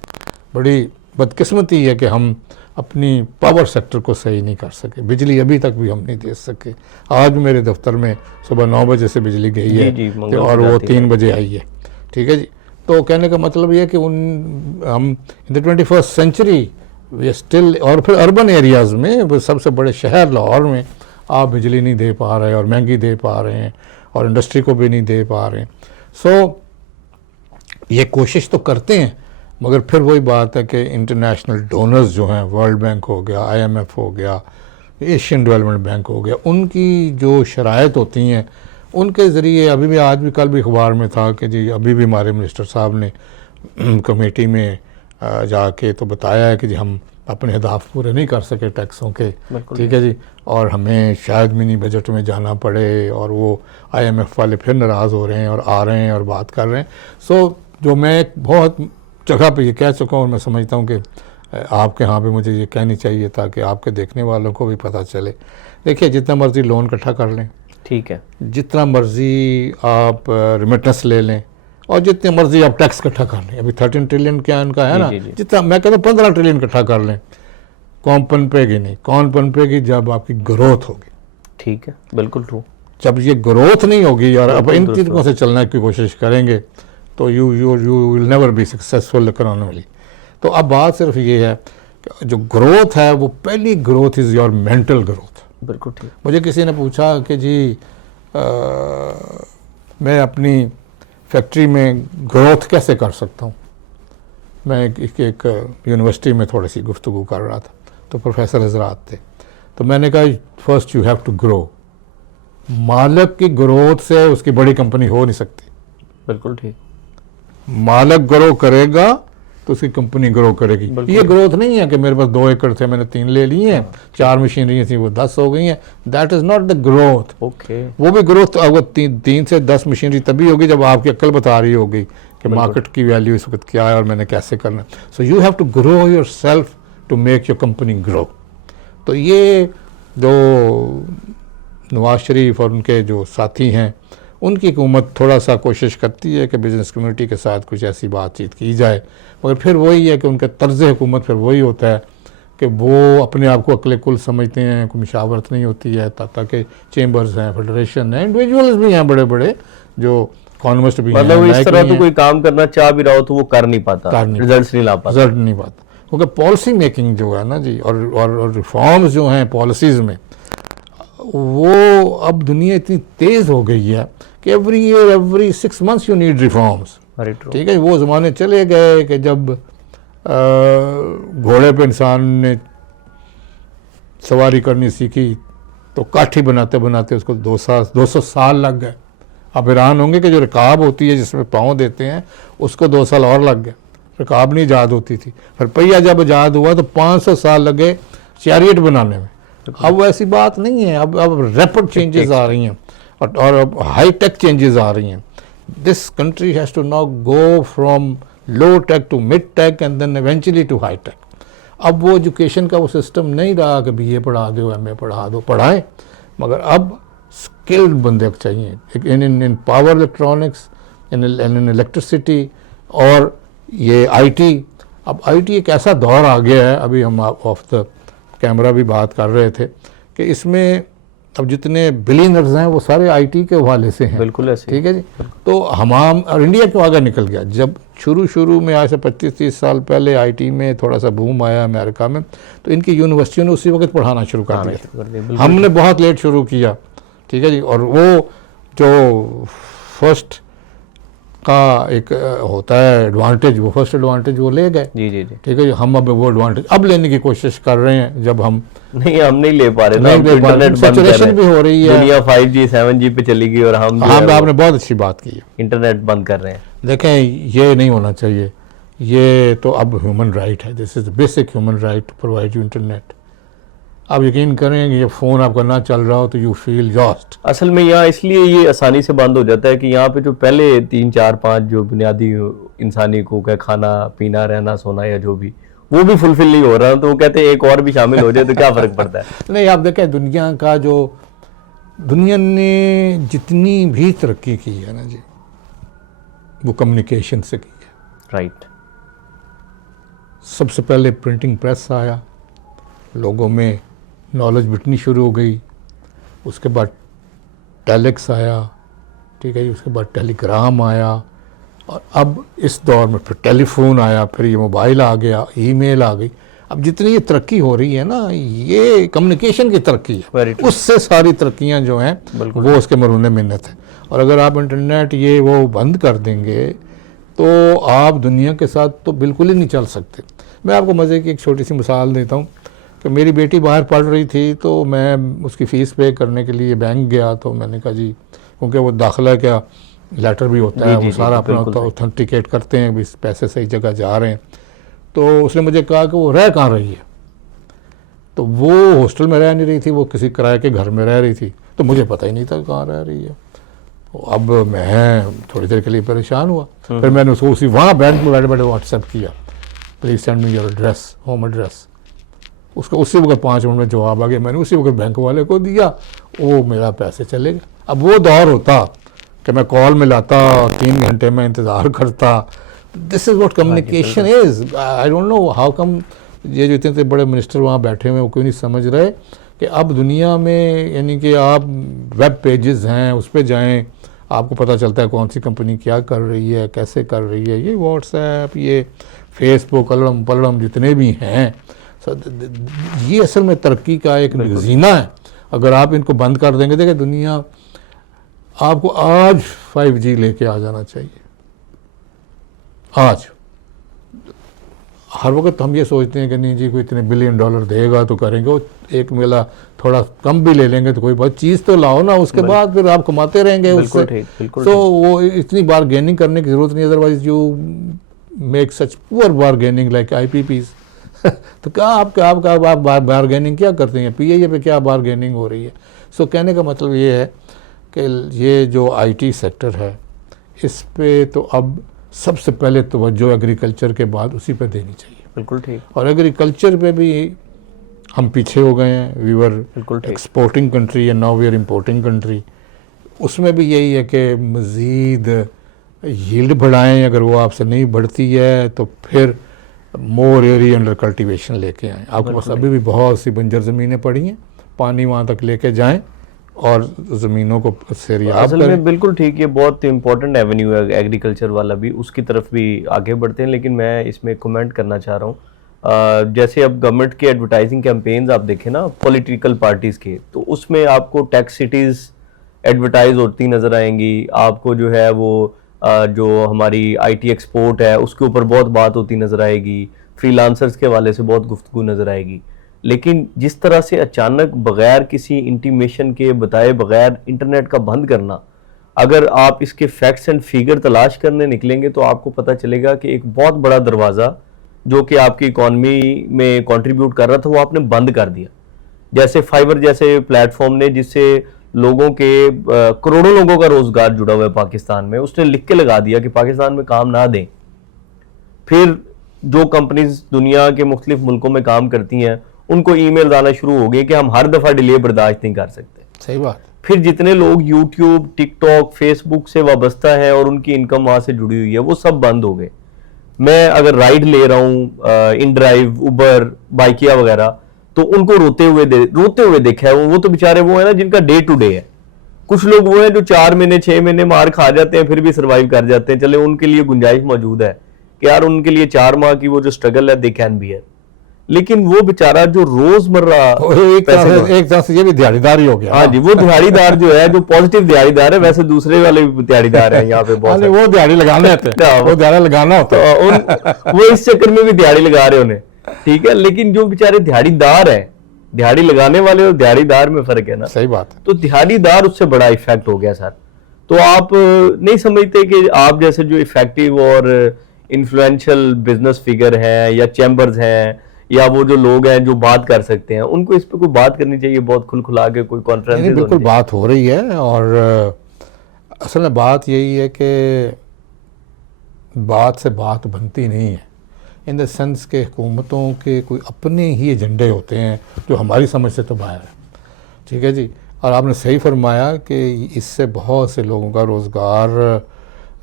बड़ी बदकिस्मती है कि हम अपनी पावर सेक्टर को सही नहीं कर सके। बिजली अभी तक भी हम नहीं दे सके। आज मेरे दफ्तर में सुबह 9 बजे से बिजली गई है और वो 3 बजे आई है। ठीक है जी, तो कहने का मतलब ये है कि हम in the 21st century we still, और फिर अर्बन एरियाज़ में सबसे बड़े शहर लाहौर में आप बिजली नहीं दे पा रहे और महंगी दे पा रहे हैं और इंडस्ट्री को भी नहीं दे पा रहे हैं। सो ये कोशिश तो करते हैं, मगर फिर वही बात है कि इंटरनेशनल डोनर्स जो हैं, वर्ल्ड बैंक हो गया, IMF हो गया, एशियन डेवलपमेंट बैंक हो गया, उनकी जो शराइत होती हैं उनके ज़रिए, अभी भी आज भी कल भी अखबार में था कि जी अभी भी हमारे मिनिस्टर साहब ने कमेटी में जाके तो बताया है कि जी हम अपने अहदाफ पूरे नहीं कर सके टैक्सों के, ठीक है जी, और हमें शायद मिनी बजट में जाना पड़े, और वो IMF वाले फिर नाराज़ हो रहे हैं और आ रहे हैं और बात कर रहे हैं। सो जो मैं बहुत जगह पे ये कह चुका हूँ, और मैं समझता हूँ कि आपके यहाँ पे मुझे ये कहनी चाहिए ताकि आपके देखने वालों को भी पता चले। देखिए, जितना मर्ज़ी लोन इकट्ठा कर लें, ठीक है, जितना मर्ज़ी आप रिमिटेंस ले लें, और जितने मर्ज़ी आप टैक्स इकट्ठा कर लें, अभी 13 ट्रिलियन क्या इनका है ना, जितना मैं कहता हूँ 15 ट्रिलियन इकट्ठा कर लें, कौन पनपेगी नहीं। कौन पनपेगी? जब आपकी ग्रोथ होगी। ठीक है, बिल्कुल ट्रू। जब ये ग्रोथ नहीं होगी और अब इन तरीकों से चलने की कोशिश करेंगे तो you will never be successful economically. तो अब बात सिर्फ ये है कि जो ग्रोथ है वो पहली growth is your mental growth. बिल्कुल ठीक। मुझे मुझे किसी ने पूछा कि जी मैं अपनी फैक्ट्री में ग्रोथ कैसे कर सकता हूँ। मैं एक यूनिवर्सिटी में थोड़ी सी गुफ्तगू कर रहा था, तो प्रोफेसर हजरात थे, तो मैंने कहा first you have to grow. मालिक की ग्रोथ से उसकी बड़ी कंपनी हो नहीं सकती। बिल्कुल ठीक। मालिक ग्रो करेगा तो उसकी कंपनी ग्रो करेगी। ये ग्रोथ नहीं है कि मेरे पास 2 एकड़ थे, मैंने 3 ले लिए हैं, 4 मशीनरी थी वो 10 हो गई हैं। That is not the growth. Okay. वो भी ग्रोथ अगर 3 से 10 मशीनरी तभी होगी जब आपकी अक्ल बता रही होगी कि मार्केट की वैल्यू इस वक्त क्या है और मैंने कैसे करना। So you have to grow yourself to make your company grow. तो ये जो नवाज शरीफ और उनके जो साथी हैं, उनकी हुकूमत थोड़ा सा कोशिश करती है कि बिज़नेस कम्युनिटी के साथ कुछ ऐसी बातचीत की जाए, मगर फिर वही है कि उनका तर्ज हुकूमत फिर वही होता है कि वो अपने आप को अकल कुल समझते हैं, कोई मशावरत नहीं होती है। ताकि चेंबर्स हैं, फेडरेशन हैं, इंडिविजुअल्स भी हैं बड़े बड़े जो इकोनॉमिस्ट भी हैं। मतलब इस तरह तो कोई काम करना चाह भी रहा हो तो वो कर नहीं पाता, रिजल्ट नहीं ला पाता। रिजल्ट नहीं पाता क्योंकि पॉलिसी मेकिंग जो है ना जी, और रिफॉर्म्स जो हैं पॉलिसीज़ में, वो अब दुनिया इतनी तेज़ हो गई है कि every year every 6 months you need reforms. ठीक है, वो ज़माने चले गए कि जब घोड़े पे इंसान ने सवारी करनी सीखी तो काठी बनाते बनाते उसको 200 साल लग गए। आप हैरान होंगे कि जो रकाब होती है जिसमें पाँव देते हैं उसको 2 साल और लग गए। रकाब नहीं ईजाद होती थी, फिर पहिया जब ईजाद हुआ तो 500 साल लगे चैरियट बनाने में। अब वैसी बात नहीं है, अब रैपिड चेंजेस आ रही हैं और अब हाई टेक चेंजेस आ रही हैं। This country has to now go from low tech to mid tech and then eventually to high tech. अब वो एजुकेशन का वो सिस्टम नहीं रहा कि BA पढ़ा दो, MA पढ़ा दो, पढ़ाएं, मगर अब स्किल्ड बंदे चाहिए इन पावर इलेक्ट्रॉनिक्स, इन इलेक्ट्रिसिटी और ये IT। अब IT एक ऐसा दौर आ गया है, अभी हम ऑफ द कैमरा भी बात कर रहे थे कि इसमें अब जितने बिलियनर्स हैं वो सारे IT के हवाले से हैं। बिल्कुल ऐसे। ठीक है जी। तो हम और इंडिया क्यों आगे निकल गया? जब शुरू में आज से 25-30 साल पहले IT में थोड़ा सा बूम आया अमेरिका में, तो इनकी यूनिवर्सिटियों ने उसी वक्त पढ़ाना शुरू कर दिया। हमने बहुत लेट शुरू किया। ठीक है जी। और वो जो फर्स्ट का एक होता है एडवांटेज, वो फर्स्ट एडवांटेज वो ले गए। जी। ठीक है जी। हम अब वो एडवांटेज अब लेने की कोशिश कर रहे हैं, जब हम नहीं ले पा रहे, इंटरनेट सैचुरेशन भी हो रही है, दुनिया 5G 7G पे चली गई और हम आपने बहुत अच्छी बात की है, इंटरनेट बंद कर रहे हैं। देखें, ये नहीं होना चाहिए। ये तो अब ह्यूमन राइट है, this is basic human right to provide you internet. आप यकीन करें कि ये फ़ोन आपका ना चल रहा हो तो यू फील लॉस्ट। असल में यहाँ इसलिए ये आसानी से बंद हो जाता है कि यहाँ पे जो पहले 3, 4, 5 जो बुनियादी इंसानी को क्या खाना पीना रहना सोना या जो भी, वो भी फुलफिल नहीं हो रहा, तो वो कहते हैं एक और भी शामिल हो जाए तो क्या फ़र्क पड़ता है। नहीं, आप देखें दुनिया ने जितनी भी तरक्की की है ना जी, वो कम्युनिकेशन से की है। राइट। सबसे पहले प्रिंटिंग प्रेस आया, लोगों में नॉलेज बिटनी शुरू हो गई। उसके बाद टेलेक्स आया, ठीक है जी। उसके बाद टेलीग्राम आया, और अब इस दौर में फिर टेलीफोन आया, फिर ये मोबाइल आ गया, ईमेल आ गई। अब जितनी ये तरक्की हो रही है ना, ये कम्युनिकेशन की तरक्की है, उससे सारी तरक्कियां जो हैं वो उसके मरूने मिन्नत है। और अगर आप इंटरनेट ये वो बंद कर देंगे तो आप दुनिया के साथ तो बिल्कुल ही नहीं चल सकते। मैं आपको मज़े की एक छोटी सी मिसाल देता हूँ कि मेरी बेटी बाहर पढ़ रही थी, तो मैं उसकी फ़ीस पे करने के लिए बैंक गया, तो मैंने कहा जी, क्योंकि वो दाखिला का लेटर भी होता है, वो सारा अपना ऑथेंटिकेट करते हैं भी पैसे सही जगह जा रहे हैं। तो उसने मुझे कहा कि वो रह कहाँ रही है, तो वो हॉस्टल में रह नहीं रही थी, वो किसी किराए के घर में रह रही थी, तो मुझे पता ही नहीं था कहाँ रह रही है। अब मैं थोड़ी देर के लिए परेशान हुआ, फिर मैंने उसको उसी वहाँ बैंक में बैठे बैठे व्हाट्सएप किया, please send me your address, home address. उसका उसी वक्त 5 मिनट में जवाब आ गया, मैंने उसी वक्त बैंक वाले को दिया, वो मेरा पैसे चले गए। अब वो दौर होता कि मैं कॉल मिलाता, 3 घंटे में इंतज़ार करता। This is what communication is. I don't know how come ये जो इतने बड़े मिनिस्टर वहाँ बैठे हुए हैं वो क्यों नहीं समझ रहे कि अब दुनिया में, यानी कि आप वेब पेजेस हैं उस पर जाएं, आपको पता चलता है कौन सी कंपनी क्या कर रही है, कैसे कर रही है। ये व्हाट्सएप, ये फेसबुक, अलड़म पलड़म जितने भी हैं, ये असल में तरक्की का एक जीना है। अगर आप इनको बंद कर देंगे, देखिए दुनिया आपको आज 5G लेके आ जाना चाहिए। आज हर वक्त हम ये सोचते हैं कि नहीं जी कोई इतने $1 बिलियन देगा तो करेंगे, वो एक मेला थोड़ा कम भी ले लेंगे तो कोई बात, चीज़ तो लाओ ना, उसके बाद फिर आप कमाते रहेंगे उससे। तो वो इतनी बारगेनिंग करने की ज़रूरत नहीं, otherwise you make such poor bargaining like IPPs। तो क्या आप बारगेनिंग क्या करते हैं, PIA पे क्या बारगेनिंग हो रही है। सो कहने का मतलब ये है कि ये जो IT सेक्टर है, इस पे तो अब सबसे पहले तवज्जो एग्रीकल्चर के बाद उसी पे देनी चाहिए। बिल्कुल ठीक। और एग्रीकल्चर पे भी हम पीछे हो गए हैं, we were exporting country and now we are importing country. उसमें भी यही है कि मज़ीद यील्ड बढ़ाएं, अगर वो आपसे नहीं बढ़ती है तो फिर मोर एरी अंडर कल्टीवेशन लेके आएँ। आपके पास अभी भी बहुत सी बंजर ज़मीनें पड़ी हैं, पानी वहाँ तक लेके जाएँ और ज़मीनों को सेरियाब असल करें। में बिल्कुल ठीक, ये बहुत इंपॉर्टेंट एवेन्यू है एग्रीकल्चर वाला भी, उसकी तरफ भी आगे बढ़ते हैं। लेकिन मैं इसमें कमेंट करना चाह रहा हूँ, जैसे अब गवर्नमेंट के एडवर्टाइजिंग कैंपेन्स आप देखें ना पॉलिटिकल पार्टीज़ के, तो उसमें आपको टैक्स सिटीज़ एडवर्टाइज होती नज़र आएंगी, आपको जो है वो जो हमारी IT एक्सपोर्ट है उसके ऊपर बहुत बात होती नज़र आएगी, फ्रीलांसर्स के हवाले से बहुत गुफ्तगू नज़र आएगी। लेकिन जिस तरह से अचानक बगैर किसी इंटीमेशन के बताए बगैर इंटरनेट का बंद करना, अगर आप इसके फैक्ट्स एंड फिगर तलाश करने निकलेंगे तो आपको पता चलेगा कि एक बहुत बड़ा दरवाज़ा जो कि आपकी इकॉनमी में कंट्रीब्यूट कर रहा था वो आपने बंद कर दिया। जैसे फाइबर जैसे प्लेटफॉर्म ने, जिससे लोगों के करोड़ों लोगों का रोजगार जुड़ा हुआ है पाकिस्तान में, उसने लिख के लगा दिया कि पाकिस्तान में काम ना दें। फिर जो कंपनीज दुनिया के मुख्तलिफ मुल्कों में काम करती हैं उनको ईमेल आना शुरू हो गए कि हम हर दफ़ा डिले बर्दाश्त नहीं कर सकते। सही बात। फिर जितने लोग यूट्यूब, टिकटॉक, फेसबुक से वाबस्ता है और उनकी इनकम वहाँ से जुड़ी हुई है, वो सब बंद हो गए। मैं अगर राइड ले रहा हूँ, इनड्राइव, उबर, बाइकिया वगैरह, तो उनको रोते हुए देखा है। वो तो बेचारे वो है ना जिनका डे टू डे है। कुछ लोग वो हैं जो 4 महीने 6 महीने मार खा जाते हैं फिर भी सर्वाइव कर जाते हैं। चले उनके लिए गुंजाइश मौजूद है कि यार उनके लिए 4 माह की वो जो स्ट्रगल है दे कैन बी है। लेकिन वो बेचारा जो रोजमर्रा एक तरह से ये भी दिहाड़ीदार हो गया। हाँ जी, वो दिहाड़ीदार जो है, जो पॉजिटिव दिहाड़ीदार है, वैसे दूसरे वाले भी दिहाड़ीदार हैं यहाँ पे बहुत। वो दिहाड़ी लगाने वो दिहाड़ी लगाना होता है, वो इस चक्कर में भी दिहाड़ी लगा रहे उन्हें, ठीक है। लेकिन जो बेचारे दिहाड़ीदार है, दिहाड़ी लगाने वाले और दिहाड़ीदार में फर्क है ना। सही बात है। तो दिहाड़ीदार उससे बड़ा इफेक्ट हो गया सर। तो आप नहीं समझते कि आप जैसे जो इफेक्टिव और इन्फ्लुएंशियल बिजनेस फिगर हैं या चैम्बर्स हैं या वो जो लोग हैं जो बात कर सकते हैं, उनको इस पे कोई बात करनी चाहिए, बहुत खुला के कोई कॉन्फ्रेंस। बिल्कुल बात हो रही है। और असल में बात यही है कि बात से बात बनती नहीं है, इन द सेंस के हुकूमतों के कोई अपने ही एजेंडे होते हैं जो हमारी समझ से तो बाहर है, ठीक है जी। और आपने सही फरमाया कि इससे बहुत से लोगों का रोज़गार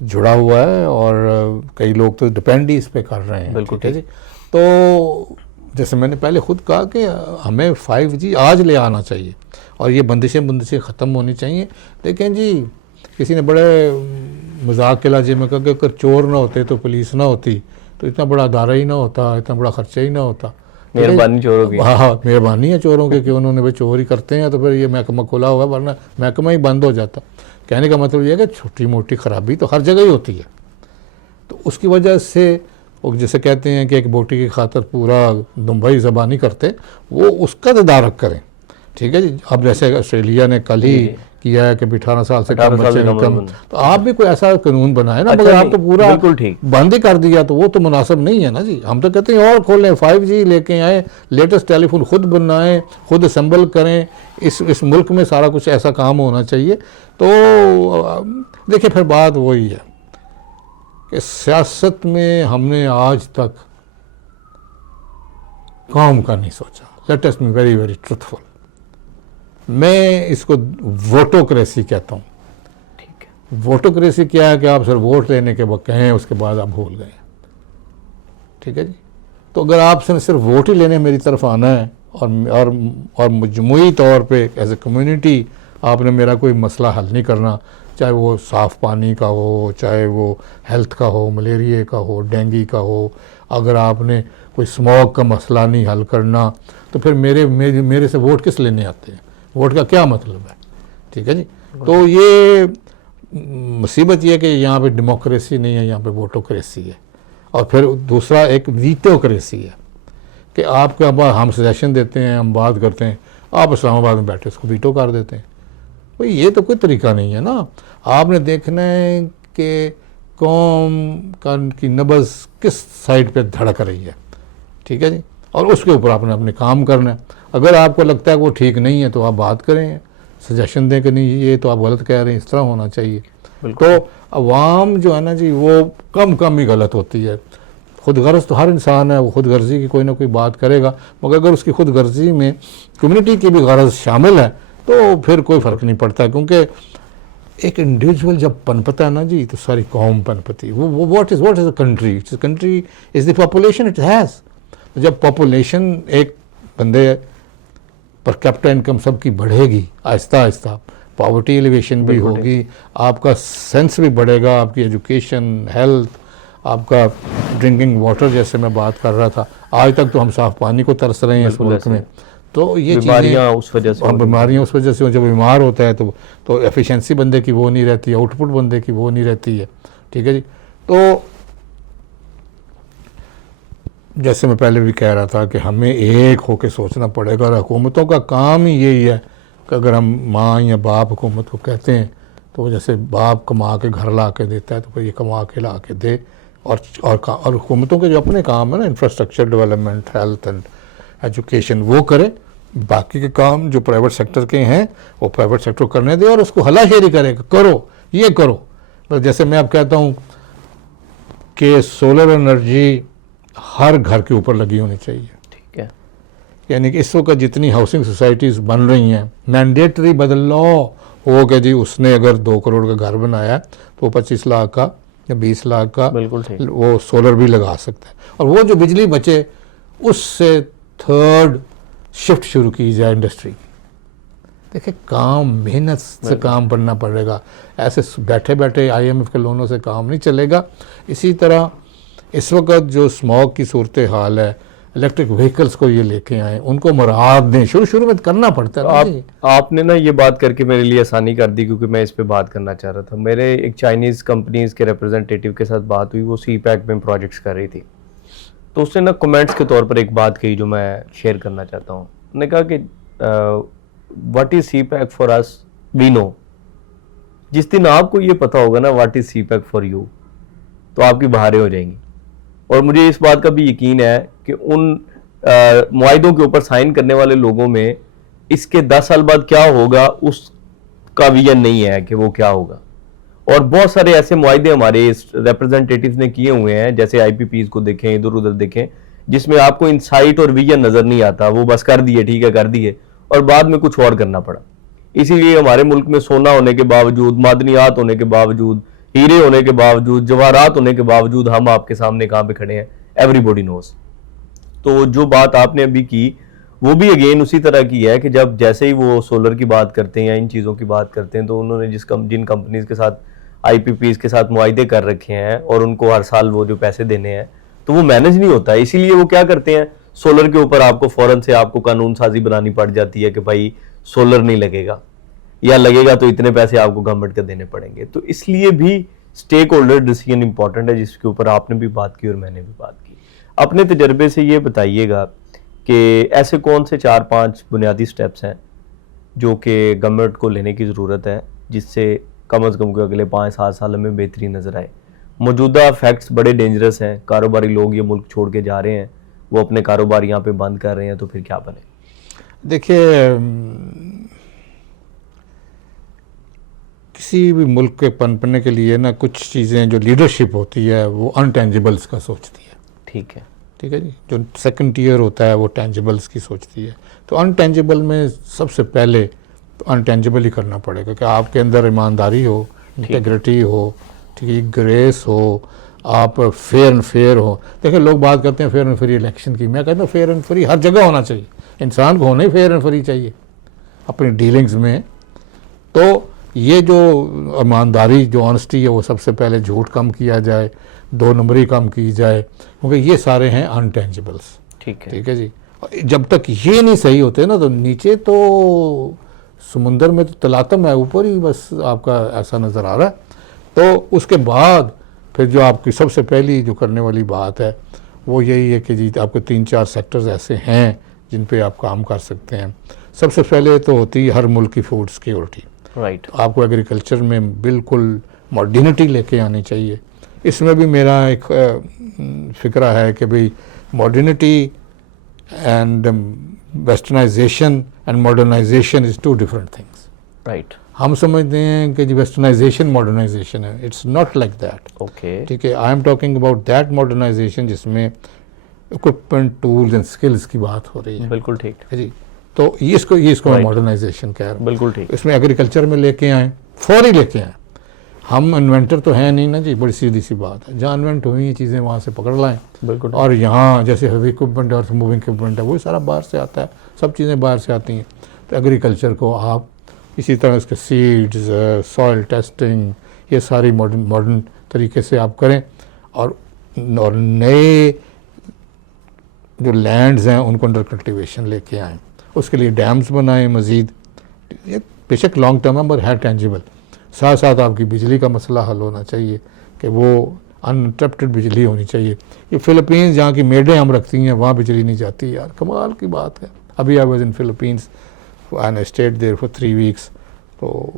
जुड़ा हुआ है और कई लोग तो डिपेंड ही इस पे कर रहे हैं, ठीक है जी। तो जैसे मैंने पहले खुद कहा कि हमें 5G आज ले आना चाहिए और ये बंदिशें ख़त्म होनी चाहिए। लेकिन जी किसी ने बड़े मजाक के लाजे में कहा कि अगर चोर ना होते तो पुलिस ना होती तो इतना बड़ा अदारा ही ना होता, इतना बड़ा खर्चा ही ना होता। मेहरबानी चोरों की। हाँ, मेहरबानी है चोरों की कि उन्होंने भाई चोर ही करते हैं, तो फिर ये महकमा खुला हुआ, वरना महकमा ही बंद हो जाता। कहने का मतलब ये है कि छोटी मोटी ख़राबी तो हर जगह ही होती है। तो उसकी वजह से वो जैसे कहते हैं कि एक बोटी की खातर पूरा दुबई ज़बानी करते, वो उसका तदारक करें, ठीक है जी। अब जैसे ऑस्ट्रेलिया ने कल ही किया है कि 18 साल से 18 कम साल बच्चे से कम कम, उम्र। तो आप भी कोई ऐसा कानून बनाए ना। अच्छा, मगर आप नहीं, तो पूरा बिल्कुल ठीक। बंद ही कर दिया, तो वो तो मुनासिब नहीं है ना जी। हम तो कहते हैं और खोलें, 5G लेके आए, लेटेस्ट टेलीफोन खुद बनाएं, खुद असेंबल करें। इस मुल्क में सारा कुछ ऐसा काम होना चाहिए। तो देखिए फिर बात वही है कि सियासत में हमने आज तक कौम का नहीं सोचा। Let us be very very truthful. मैं इसको वोटोक्रेसी कहता हूँ। ठीक है। वोटोक्रेसी क्या है कि आप सिर्फ वोट लेने के बाद कहें, उसके बाद आप भूल गए। ठीक है जी। तो अगर आपसे सिर्फ वोट ही लेने मेरी तरफ आना है और मजमूई तौर पे एज ए कम्युनिटी आपने मेरा कोई मसला हल नहीं करना, चाहे वो साफ़ पानी का हो, चाहे वो हेल्थ का हो, मलेरिया का हो, डेंगू का हो, अगर आपने कोई स्मोक का मसला नहीं हल करना, तो फिर मेरे से वोट किस लेने आते हैं? वोट का क्या मतलब है? ठीक है जी। तो ये मुसीबत ये कि यहाँ पे डेमोक्रेसी नहीं है, यहाँ पे वोटोक्रेसी है। और फिर दूसरा एक वीटोक्रेसी है कि आपके पास हम सजेशन देते हैं, हम बात करते हैं, आप इस्लामाबाद में बैठे उसको वीटो कर देते हैं। भाई ये तो कोई तरीका नहीं है ना। आपने देखना है कि कौम की नब्ज़ किस साइड पे धड़क रही है। ठीक है जी। और उसके ऊपर आपने अपने काम करना है। अगर आपको लगता है कि वो ठीक नहीं है तो आप बात करें, सजेशन दें कि नहीं ये तो आप गलत कह रहे हैं, इस तरह होना चाहिए। तो अवाम जो है ना जी, वो कम ही गलत होती है। खुद गर्ज तो हर इंसान है, वो खुद गर्जी की कोई ना कोई बात करेगा, मगर अगर उसकी खुद गर्जी में कम्युनिटी की भी गर्ज शामिल है तो फिर कोई फ़र्क नहीं पड़ता। क्योंकि एक इंडिविजुअल जब पनपता है ना जी, तो सारी कौम पनपती। वो what is a country? Country is the population it has. जब पॉपुलेशन एक बंदे पर कैपिटा इनकम सबकी बढ़ेगी आहिस्ता आहिस्ता, पॉवर्टी एलिवेशन भी होगी, आपका सेंस भी बढ़ेगा, आपकी एजुकेशन, हेल्थ, आपका ड्रिंकिंग वाटर, जैसे मैं बात कर रहा था, आज तक तो हम साफ़ पानी को तरस रहे हैं इस मुल्क में। तो ये बीमारियां उस वजह से, बीमारियाँ उस वजह से, जब बीमार होता है तो एफिशिएंसी बंदे की वो नहीं रहती, आउटपुट बंदे की वो नहीं रहती है। ठीक है जी। तो जैसे मैं पहले भी कह रहा था कि हमें एक होकर सोचना पड़ेगा, और हुकूमतों का काम ही यही है कि अगर हम माँ या बाप हुकूमत को कहते हैं तो जैसे बाप कमा के घर ला के देता है तो फिर ये कमा के ला के दे। और हुकूमतों के जो अपने काम है ना, infrastructure development, health and education, वो करे। बाकी के काम जो प्राइवेट सेक्टर के हैं वो प्राइवेट सेक्टर करने दे और उसको हलाशेरी करे, करो ये करो। तो जैसे मैं अब कहता हूँ कि सोलर एनर्जी हर घर के ऊपर लगी होनी चाहिए। ठीक है। यानी कि इस वक्त जितनी हाउसिंग सोसाइटीज़ बन रही हैं, मैंडेटरी बदल लो हो कि जी उसने अगर 2 करोड़ का घर बनाया तो 25 लाख का या 20 लाख का वो सोलर भी लगा सकता है। और वो जो बिजली बचे उससे थर्ड शिफ्ट शुरू की जाए इंडस्ट्री की। देखिए काम मेहनत से काम करना पड़ेगा, ऐसे बैठे बैठे IMF के लोनों से काम नहीं चलेगा। इसी तरह इस वक्त जो स्मॉग की सूरत हाल है, इलेक्ट्रिक व्हीकल्स को ये लेके आए, उनको मुराद दें। शुरू में करना पड़ता है। आपने ना ये बात करके मेरे लिए आसानी कर दी, क्योंकि मैं इस पे बात करना चाह रहा था। मेरे एक चाइनीज़ कंपनीज के रिप्रेजेंटेटिव के साथ बात हुई, वो CPEC में प्रोजेक्ट्स कर रही थी। तो उसने ना कमेंट्स के तौर पर एक बात कही जो मैं शेयर करना चाहता हूँ। उन्होंने कहा कि what is CPEC for us we know. जिस दिन आपको ये पता होगा ना what is CPEC for you, तो आपकी बहारें हो जाएंगी। और मुझे इस बात का भी यकीन है कि उन मुआहिदों के ऊपर साइन करने वाले लोगों में इसके 10 साल बाद क्या होगा उसका विजन नहीं है कि वो क्या होगा। और बहुत सारे ऐसे मुआहिदे हमारे रिप्रेजेंटेटिव्स ने किए हुए हैं, जैसे IPPs को देखें, इधर उधर देखें, जिसमें आपको इनसाइट और विजन नजर नहीं आता। वो बस कर दिए, ठीक है कर दिए, और बाद में कुछ और करना पड़ा। इसीलिए हमारे मुल्क में सोना होने के बावजूद, मादनियात होने के बावजूद, हीरे होने के बावजूद, जवाहरात होने के बावजूद हम आपके सामने कहाँ पे खड़े हैं, एवरीबॉडी नोज। तो जो बात आपने अभी की वो भी अगेन उसी तरह की है कि जब जैसे ही वो सोलर की बात करते हैं या इन चीज़ों की बात करते हैं, तो उन्होंने जिन कंपनीज के साथ IPPs के साथ मुआहिदे कर रखे हैं और उनको हर साल वो जो पैसे देने हैं, तो वो मैनेज नहीं होता है। इसीलिए वो क्या करते हैं, सोलर के ऊपर आपको फौरन से आपको कानून साजी बनानी पड़ जाती है कि भाई सोलर नहीं लगेगा, या लगेगा तो इतने पैसे आपको गवर्नमेंट के देने पड़ेंगे। तो इसलिए भी स्टेक होल्डर डिसीजन इंपॉर्टेंट है, जिसके ऊपर आपने भी बात की और मैंने भी बात की। अपने तजर्बे से ये बताइएगा कि ऐसे कौन से 4-5 बुनियादी स्टेप्स हैं जो कि गवर्नमेंट को लेने की ज़रूरत है, जिससे कम से कम अगले 5-7 साल में बेहतरी नज़र आए? मौजूदा फैक्ट्स बड़े डेंजरस हैं, कारोबारी लोग ये मुल्क छोड़ के जा रहे हैं, वो अपने कारोबार यहाँ पे बंद कर रहे हैं, तो फिर क्या बने? देखिए, किसी भी मुल्क के पनपने के लिए ना कुछ चीज़ें जो लीडरशिप होती है वो अनटेंजिबल्स का सोचती है। ठीक है। ठीक है जी, जो सेकंड टियर होता है वो टेंजिबल्स की सोचती है। तो अनटेंजिबल में सबसे पहले अनटेंजिबल ही करना पड़ेगा कि आपके अंदर ईमानदारी हो, इंटेग्रिटी हो, ठीक है, ग्रेस हो, आप फेयर एंड फेयर हो। देखिए, लोग बात करते हैं फेयर एंड फ्री इलेक्शन की, मैं कहता हूँ फेयर एंड फ्री हर जगह होना चाहिए। इंसान को होना ही फेयर एंड फ्री चाहिए अपनी डीलिंग्स में। तो ये जो ईमानदारी, जो ऑनेस्टी है, वो सबसे पहले झूठ कम किया जाए, 2 नंबरी कम की जाए, क्योंकि ये सारे हैं अनटेंजिबल्स। ठीक है। ठीक है जी। जब तक ये नहीं सही होते ना, तो नीचे तो समुंदर में तो तलातम है, ऊपर ही बस आपका ऐसा नज़र आ रहा है। तो उसके बाद फिर जो आपकी सबसे पहली जो करने वाली बात है वो यही है कि जी आपके 3-4 सेक्टर्स ऐसे हैं जिन पे आप काम कर सकते हैं। सबसे पहले तो होती है हर मुल्क की फूड सिक्योरिटी। राइट। आपको एग्रीकल्चर में बिल्कुल मॉडर्निटी लेके आनी चाहिए। इसमें भी मेरा एक फिक्रा है कि भाई modernity and westernization and modernization is 2 different things. Right. हम समझते हैं कि जी वेस्टर्नाइजेशन मॉडर्नाइजेशन है, it's not like that. Okay. ठीक है, I am talking about that modernization जिसमें इक्विपमेंट, टूल्स एंड स्किल्स की बात हो रही है। बिल्कुल ठीक है जी। तो ये इसको Right. मॉडर्नाइजेशन कह रहा हूँ। बिल्कुल ठीक। इसमें एग्रीकल्चर में लेके आए, फौरी लेके आए। हम इन्वेंटर तो हैं नहीं ना जी, बड़ी सीधी सी बात है। जहाँ इन्वेंट हुई हैं चीज़ें वहाँ से पकड़ लाएं। बिल्कुल। और यहाँ जैसे हेवी इक्विपमेंट और मूविंग इक्विपमेंट है, वो सारा बाहर से आता है, सब चीज़ें बाहर से आती हैं। तो एग्रीकल्चर को आप इसी तरह इसके सीड्स, सॉइल टेस्टिंग, ये सारी मॉडर्न तरीके से आप करें। और नए जो लैंड्स हैं उनको अंडर कल्टिवेशन लेके आएँ। उसके लिए डैम्स बनाएं मज़ीद। ये बेशक लॉन्ग टर्म है, मगर है टेंजिबल। साथ साथ आपकी बिजली का मसला हल होना चाहिए कि वो अनइंटरप्टेड बिजली होनी चाहिए। ये फ़िलिपींस जहाँ की मेडें हम रखती हैं वहाँ बिजली नहीं जाती यार, कमाल की बात है। अभी I was in Philippines and I stayed there for 3 weeks. तो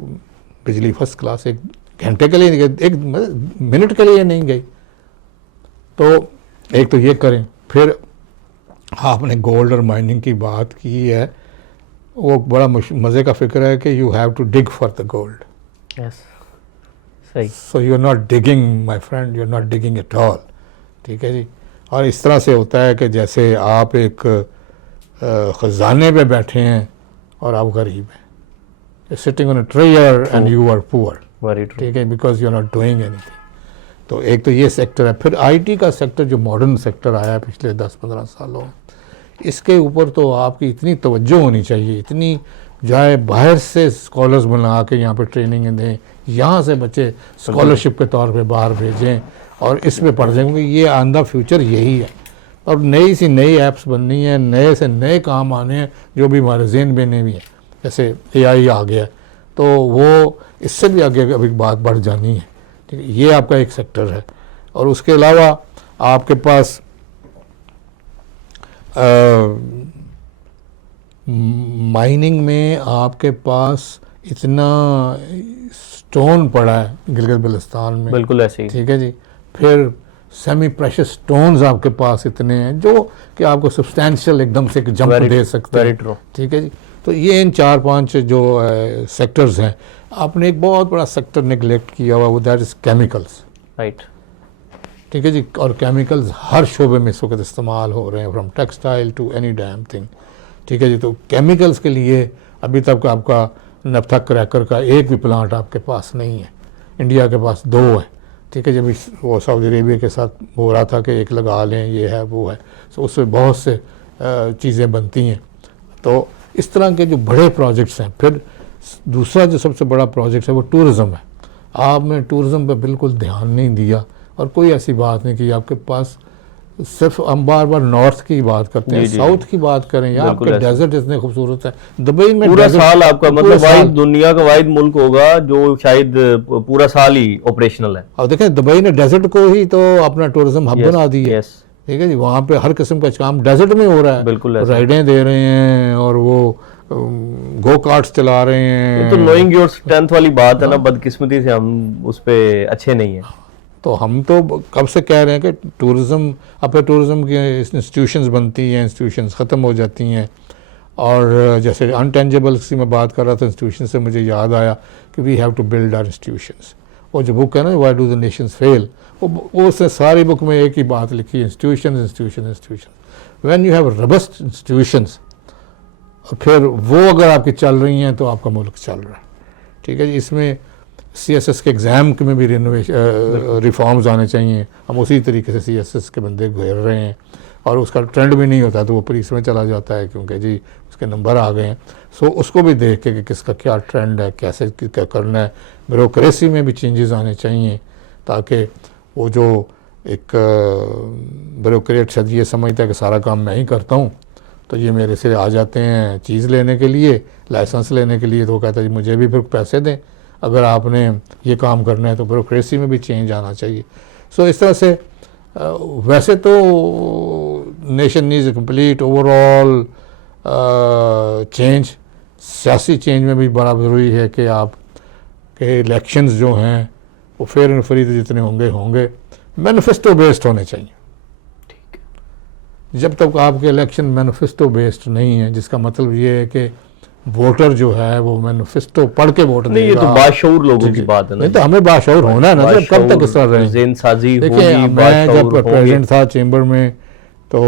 बिजली फर्स्ट क्लास, 1 घंटे के लिए नहीं गई, 1 मिनट के लिए नहीं गई। तो एक तो ये करें। फिर आपने गोल्ड और माइनिंग की बात की है, वो बड़ा मज़े का फिक्र है कि you have to dig for the gold. Yes, सही। So you are not digging my friend, you are not digging at all. ठीक है जी। और इस तरह से होता है कि जैसे आप एक ख़जाने पे बैठे हैं और आप गरीब हैं, sitting on a treasure and you are poor. Very true. ठीक है, because you are not doing anything. तो एक तो ये सेक्टर है। फिर आईटी का सेक्टर जो मॉडर्न सेक्टर आया है पिछले 10-15 सालों में, इसके ऊपर तो आपकी इतनी तवज्जो होनी चाहिए, इतनी जाए बाहर से स्कॉलर्स बना के यहाँ पे ट्रेनिंग दें, यहाँ से बच्चे स्कॉलरशिप के तौर पे बाहर भेजें और इसमें पढ़ जाएंगे। ये आंदा फ्यूचर यही है। और नई सी नई ऐप्स बननी है, नए से नए काम आने हैं जो भी हमारे ज़हन में नहीं भी हैं। जैसे AI आ गया तो वो इससे भी आगे अभी बात बढ़ जानी है। ठीक है, ये आपका एक सेक्टर है। और उसके अलावा आपके पास माइनिंग में आपके पास इतना स्टोन पड़ा है गिलगित बल्तिस्तान में। बिल्कुल ऐसे ही। ठीक है जी। फिर सेमी प्रेशियस स्टोन्स आपके पास इतने हैं जो कि आपको सब्सटैंशियल एकदम से एक जंप दे सकते हैं। Very true. ठीक है जी। तो ये इन 4-5 जो सेक्टर्स हैं, आपने एक बहुत बड़ा सेक्टर निगलेक्ट किया हुआ, वो दैट इज़ केमिकल्स। राइट। ठीक है जी। और केमिकल्स हर शोबे में इस वक्त इस्तेमाल हो रहे हैं, from textile to any damn thing. ठीक है जी। तो केमिकल्स के लिए अभी तक आपका नफ्था क्रैकर का एक भी प्लांट आपके पास नहीं है। इंडिया के पास 2 है। ठीक है। जब वो सऊदी अरेबिया के साथ हो रहा था कि एक लगा लें, ये है वो है, तो उससे बहुत से चीज़ें बनती हैं। तो इस तरह के जो बड़े प्रोजेक्ट्स हैं। फिर दूसरा जो सबसे बड़ा प्रोजेक्ट है वो टूरिज़्म है। आपने टूरिज़्म पे बिल्कुल ध्यान नहीं दिया और कोई ऐसी बात नहीं की। आपके पास सिर्फ हम बार बार नॉर्थ की बात करते हैं, साउथ की बात करें या आपके डेजर्ट इतने खूबसूरत है। दुबई में पूरा साल आपका मतलब वाहिद दुनिया का वाहिद मुल्क होगा जो शायद पूरा साल ही ऑपरेशनल है। और देखें दुबई ने डेजर्ट को ही तो अपना टूरिज्म हब बना दी है। ठीक है जी। वहाँ पे हर किस्म का काम डेजर्ट में हो रहा है। बिल्कुल राइडें दे रहे हैं और वो गो कार्ट्स चला रहे ये तो हैं। नोइंग योर स्ट्रेंथ वाली बात है ना, बदकिस्मती से हम उस पे अच्छे नहीं है। तो हम तो कब से कह रहे हैं कि टूरिज़्म, अब टूरिज़्म की इंस्टीट्यूशंस बनती हैं, इंस्टीट्यूशंस ख़त्म हो जाती हैं। और जैसे अनटेंजेबल की मैं बात कर रहा था इंस्टीट्यूशन से, मुझे याद आया कि we have to build our institutions. वो जो बुक है ना, why do the nations fail, वो उसने सारी बुक में एक ही बात लिखी, institution institution institution. When you have robust institutions, और फिर वो अगर आपकी चल रही हैं तो आपका मुल्क चल रहा है। ठीक है जी। इसमें CSS के एग्ज़ाम में भी रिफॉर्म्स आने चाहिए। हम उसी तरीके से CSS के बंदे घेर रहे हैं और उसका ट्रेंड भी नहीं होता तो वो पुलिस में चला जाता है क्योंकि जी उसके नंबर आ गए हैं। सो उसको भी देख के कि किसका क्या ट्रेंड है, कैसे क्या करना है। ब्यूरोक्रेसी में भी चेंजेस आने चाहिए ताकि वो जो एक ब्यूरोक्रेट शायद ये समझता है कि सारा काम मैं ही करता हूँ, तो ये मेरे से आ जाते हैं चीज़ लेने के लिए, लाइसेंस लेने के लिए, तो वो कहता है जी मुझे भी फिर पैसे दें अगर आपने ये काम करना है। तो ब्यूरोक्रेसी में भी चेंज आना चाहिए। सो इस तरह से वैसे तो nation needs complete overall change. सियासी चेंज में भी बड़ा ज़रूरी है कि आप के इलेक्शंस जो हैं वो फेयर एंड फ्री जितने होंगे मैनिफेस्टो बेस्ड होने चाहिए। ठीक है। जब तक आपके इलेक्शन मैनिफेस्टो बेस्ड नहीं है, जिसका मतलब ये है कि वोटर जो है वो मैनिफेस्टो पढ़ के वोट नहीं, ये तो बाशऊर लोगों की बात है ना। नहीं तो हमें बाशऊर होना है ना। जब कब तक इस तरह रहें। देखिए मैं जब प्रेसिडेंट था चेंबर में, तो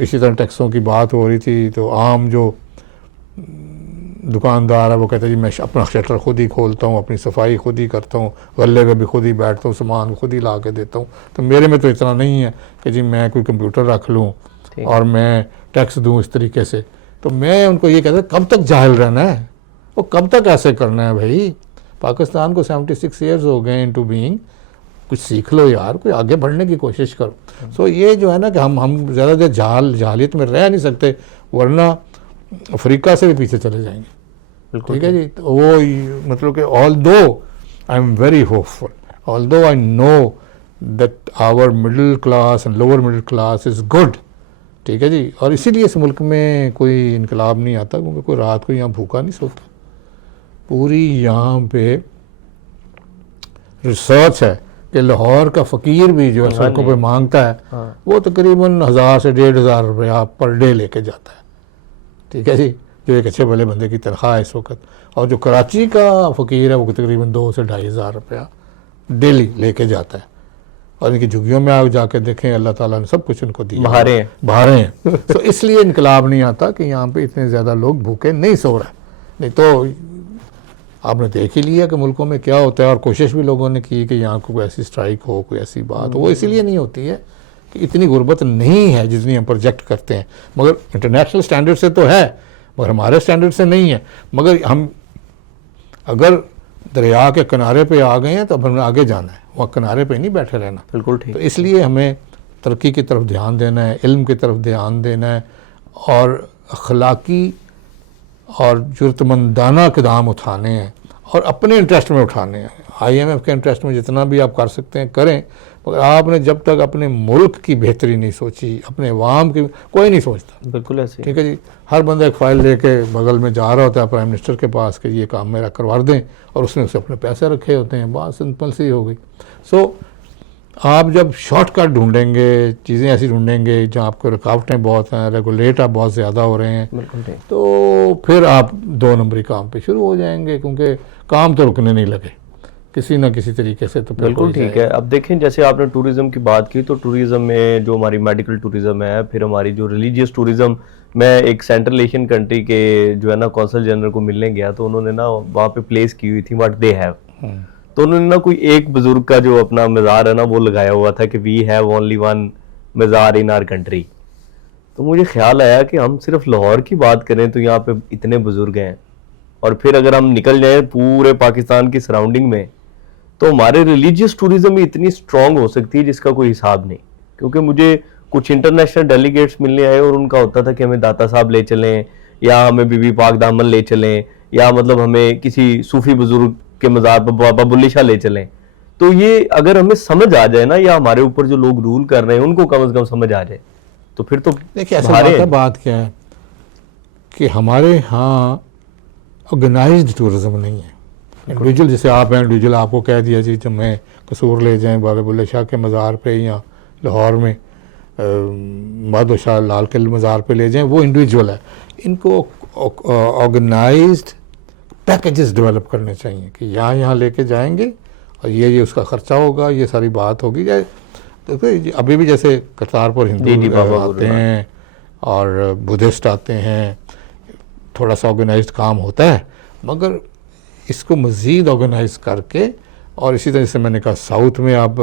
इसी तरह टैक्सों की बात हो रही थी, तो आम जो दुकानदार है वो कहता है जी मैं अपना शटर खुद ही खोलता हूँ, अपनी सफाई खुद ही करता हूँ, गले पे भी खुद ही बैठता हूँ, सामान खुद ही ला के देता हूँ। तो मेरे में तो इतना नहीं है कि जी मैं कोई कंप्यूटर रख लूँ और मैं टैक्स दूँ इस तरीके से। तो मैं उनको ये कहता कब तक जाहिल रहना है, वो कब तक ऐसे करना है भाई। पाकिस्तान को 76 ईयर्स हो गए इनटू बीइंग, कुछ सीख लो यार, कोई आगे बढ़ने की कोशिश करो। सो ये जो है ना कि हम ज़्यादा देर जहालियत में रह नहीं सकते, वरना अफ्रीका से भी पीछे चले जाएंगे। ठीक है जी। तो वो मतलब कि although I am very hopeful, although I know that our middle class and lower middle class is good. ठीक है जी। और इसीलिए इस मुल्क में कोई इनकलाब नहीं आता, क्योंकि कोई रात को यहाँ भूखा नहीं सोता। पूरी यहाँ पे रिसर्च है कि लाहौर का फ़कीर भी जो है सड़कों पे मांगता है वो तकरीबन 1000 से 1500 रुपया पर डे लेके जाता है। ठीक है जी, जो एक अच्छे भले बंदे की तनख्वाह है इस वक्त। और जो कराची का फ़कीर है वो तकरीबन 2 से 2500 रुपया डेली लेके जाता है। और इनकी झुग्गियों में आप जाके देखें, अल्लाह ताला ने सब कुछ उनको दिया, बहारे हैं। तो इसलिए इनकलाब नहीं आता कि यहाँ पे इतने ज़्यादा लोग भूखे नहीं सो रहे। नहीं तो आपने देख ही लिया कि मुल्कों में क्या होता है। और कोशिश भी लोगों ने की कि यहाँ कोई ऐसी स्ट्राइक हो, कोई ऐसी बात हो। वो इसीलिए नहीं होती है कि इतनी गुर्बत नहीं है जितनी हम प्रोजेक्ट करते हैं। मगर इंटरनेशनल स्टैंडर्ड से तो है, मगर हमारे स्टैंडर्ड से नहीं है। मगर हम अगर दरिया के किनारे पे आ गए हैं तो अब हमें आगे जाना है, वहाँ किनारे पे नहीं बैठे रहना। बिल्कुल ठीक। तो इसलिए हमें तरक्की की तरफ ध्यान देना है, इल्म की तरफ ध्यान देना है, और अखलाकी और जुर्तमंदाना कदम उठाने हैं और अपने इंटरेस्ट में उठाने हैं। IMF के इंटरेस्ट में जितना भी आप कर सकते हैं करें, मगर आपने जब तक अपने मुल्क की बेहतरी नहीं सोची, अपने अवाम की, कोई नहीं सोचता। बिल्कुल ऐसे। ठीक है जी। हर बंदा एक फ़ाइल लेके बगल में जा रहा होता है प्राइम मिनिस्टर के पास कि ये काम मेरा करवा दें, और उसने उसे अपने पैसे रखे होते हैं। बात सिंपल सी हो गई। सो आप जब शॉर्टकट ढूंढेंगे, चीज़ें ऐसी ढूंढेंगे जहाँ आपको रुकावटें बहुत हैं, रेगुलेट आप बहुत ज़्यादा हो रहे हैं, तो फिर आप 2 नंबरी काम पे शुरू हो जाएंगे, क्योंकि काम तो रुकने नहीं लगे किसी ना किसी तरीके से। तो बिल्कुल ठीक है। अब देखें, जैसे आपने टूरिज्म की बात की, तो टूरिज्म में जो हमारी मेडिकल टूरिज्म है, फिर हमारी जो रिलीजियस टूरिज्म, मैं एक सेंट्रल एशियन कंट्री के जो है ना कौंसल जनरल को मिलने गया, तो उन्होंने ना वहाँ पे प्लेस की हुई थी व्हाट दे हैव। तो उन्होंने ना कोई एक बुजुर्ग का जो अपना मज़ार है ना वो लगाया हुआ था कि वी हैव ओनली वन मज़ार इन आवर कंट्री। तो मुझे ख्याल आया कि हम सिर्फ लाहौर की बात करें तो यहाँ पे इतने बुजुर्ग हैं, और फिर अगर हम निकल जाएं पूरे पाकिस्तान की सराउंडिंग में, तो हमारे रिलीजियस टूरिज्म में इतनी स्ट्रांग हो सकती है जिसका कोई हिसाब नहीं। क्योंकि मुझे कुछ इंटरनेशनल डेलीगेट्स मिलने आए और उनका होता था कि हमें दाता साहब ले चलें, या हमें बीबी पाक दामन ले चलें, या मतलब हमें किसी सूफी बुजुर्ग के मज़ार पर बाबा बुल्ले शाह ले चलें। तो ये अगर हमें समझ आ जाए ना, या हमारे ऊपर जो लोग रूल कर रहे हैं उनको कम से कम समझ आ जाए, तो फिर तो देखिए ऐसा बात क्या है कि हमारे यहाँ ऑर्गेनाइज्ड टूरिज्म नहीं है। इंडिविजुअल जैसे आप हैं, इंडिविजुअल आपको कह दिया जी जब मैं कसूर ले जाएं बाबा बुल्ले शाह के मज़ार पे या लाहौर में बहादुर शाह लाल किले मज़ार पे ले जाएं, वो इंडिविजुअल है। इनको ऑर्गेनाइज्ड पैकेजेस डेवलप करने चाहिए कि यहाँ लेके जाएंगे और ये उसका ख़र्चा होगा, ये सारी बात होगी। देखो अभी भी जैसे करतारपुर हिंदू आते हैं और बुद्धिस्ट आते हैं, थोड़ा सा ऑर्गेनाइज्ड काम होता है, मगर इसको मज़ीद ऑर्गेनाइज करके, और इसी तरह से मैंने कहा साउथ में आप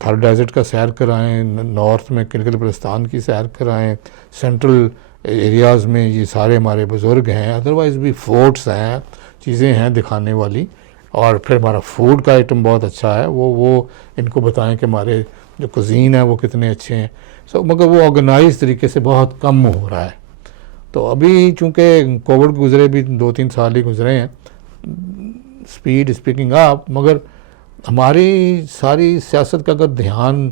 थार डेजर्ट का सैर कराएं, नॉर्थ में किलगित बल्तिस्तान की सैर कराएं, सेंट्रल एरियाज़ में ये सारे हमारे बुज़ुर्ग हैं, अदरवाइज़ भी फोर्ट्स हैं, चीज़ें हैं दिखाने वाली। और फिर हमारा फूड का आइटम बहुत अच्छा है, वो इनको बताएं कि हमारे जो कुज़ीन है वो कितने अच्छे हैं। मगर वो ऑर्गेनाइज तरीके से बहुत कम हो रहा है। तो अभी चूँकि कोविड गुजरे भी 2-3 साल ही गुजरे हैं, स्पीड स्पीकिंग अप, मगर हमारी सारी सियासत का अगर ध्यान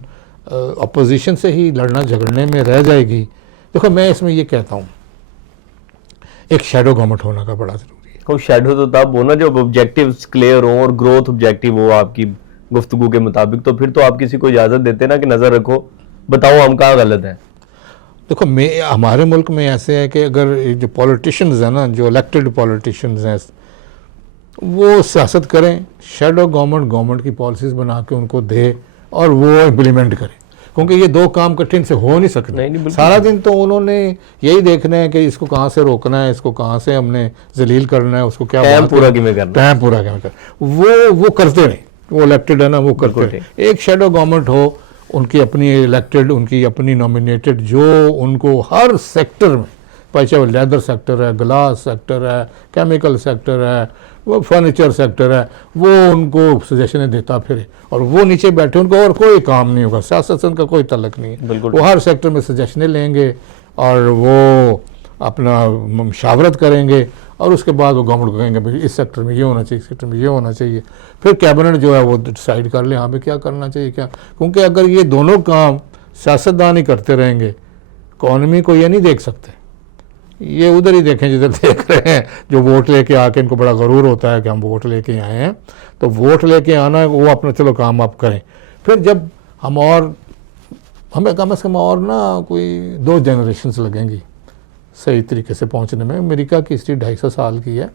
अपोजिशन से ही लड़ना झगड़ने में रह जाएगी। देखो मैं इसमें ये कहता हूँ एक शैडो गवर्नमेंट होना का बड़ा ज़रूरी है। तो शैडो तो तब होना जब ऑब्जेक्टिव्स क्लियर हो और ग्रोथ ऑब्जेक्टिव हो आपकी गुफ्तगू के मुताबिक, तो फिर तो आप किसी को इजाज़त देते ना कि नज़र रखो, बताओ हम कहाँ गलत हैं। देखो हमारे मुल्क में ऐसे है कि अगर जो पॉलिटिशियंस हैं ना, जो इलेक्टेड पॉलिटिशियंस हैं, वो सियासत करें, शैडो गवर्नमेंट की पॉलिसीज़ बना के उनको दे और वो इम्प्लीमेंट करें, क्योंकि ये दो काम कठिन से हो नहीं सकते। सारा दिन तो उन्होंने यही देखना है कि इसको कहाँ से रोकना है, इसको कहाँ से हमने जलील करना है, उसको क्या टाइम पूरा किमें करना, वो करते नहीं, वो इलेक्टेड है ना, वो करते नहीं। एक शैडो गवर्नमेंट हो, उनकी अपनी इलेक्टेड, उनकी अपनी नॉमिनेटेड, जो उनको हर सेक्टर में, चाहे वो लेदर सेक्टर है, ग्लास सेक्टर है, केमिकल सेक्टर है, वो फर्नीचर सेक्टर है, वो उनको सजेशनें देता फिरे, और वो नीचे बैठे, उनको और कोई काम नहीं होगा, सियासत से उनका कोई तल्लक नहीं है। वो हर सेक्टर में सजेशनें लेंगे और वो अपना मशावरत करेंगे, और उसके बाद वो गवर्नमेंट को कहेंगे भाई इस सेक्टर में ये होना चाहिए, इस सेक्टर में ये होना चाहिए। फिर कैबिनेट जो है वो डिसाइड कर ले हाँ भाई क्या करना चाहिए क्या, क्योंकि अगर ये दोनों काम सियासतदान ही करते रहेंगे, इकॉनमी को ये नहीं देख सकते, ये उधर ही देखें जिधर देख रहे हैं, जो वोट लेके आके इनको बड़ा गरूर होता है कि हम वोट लेके आए हैं, तो वोट लेके आना है, वो अपना चलो काम आप करें। फिर जब हमें कम से कम और ना कोई 2 जनरेशन्स लगेंगी सही तरीके से पहुंचने में। अमेरिका की हिस्ट्री 250 साल की है,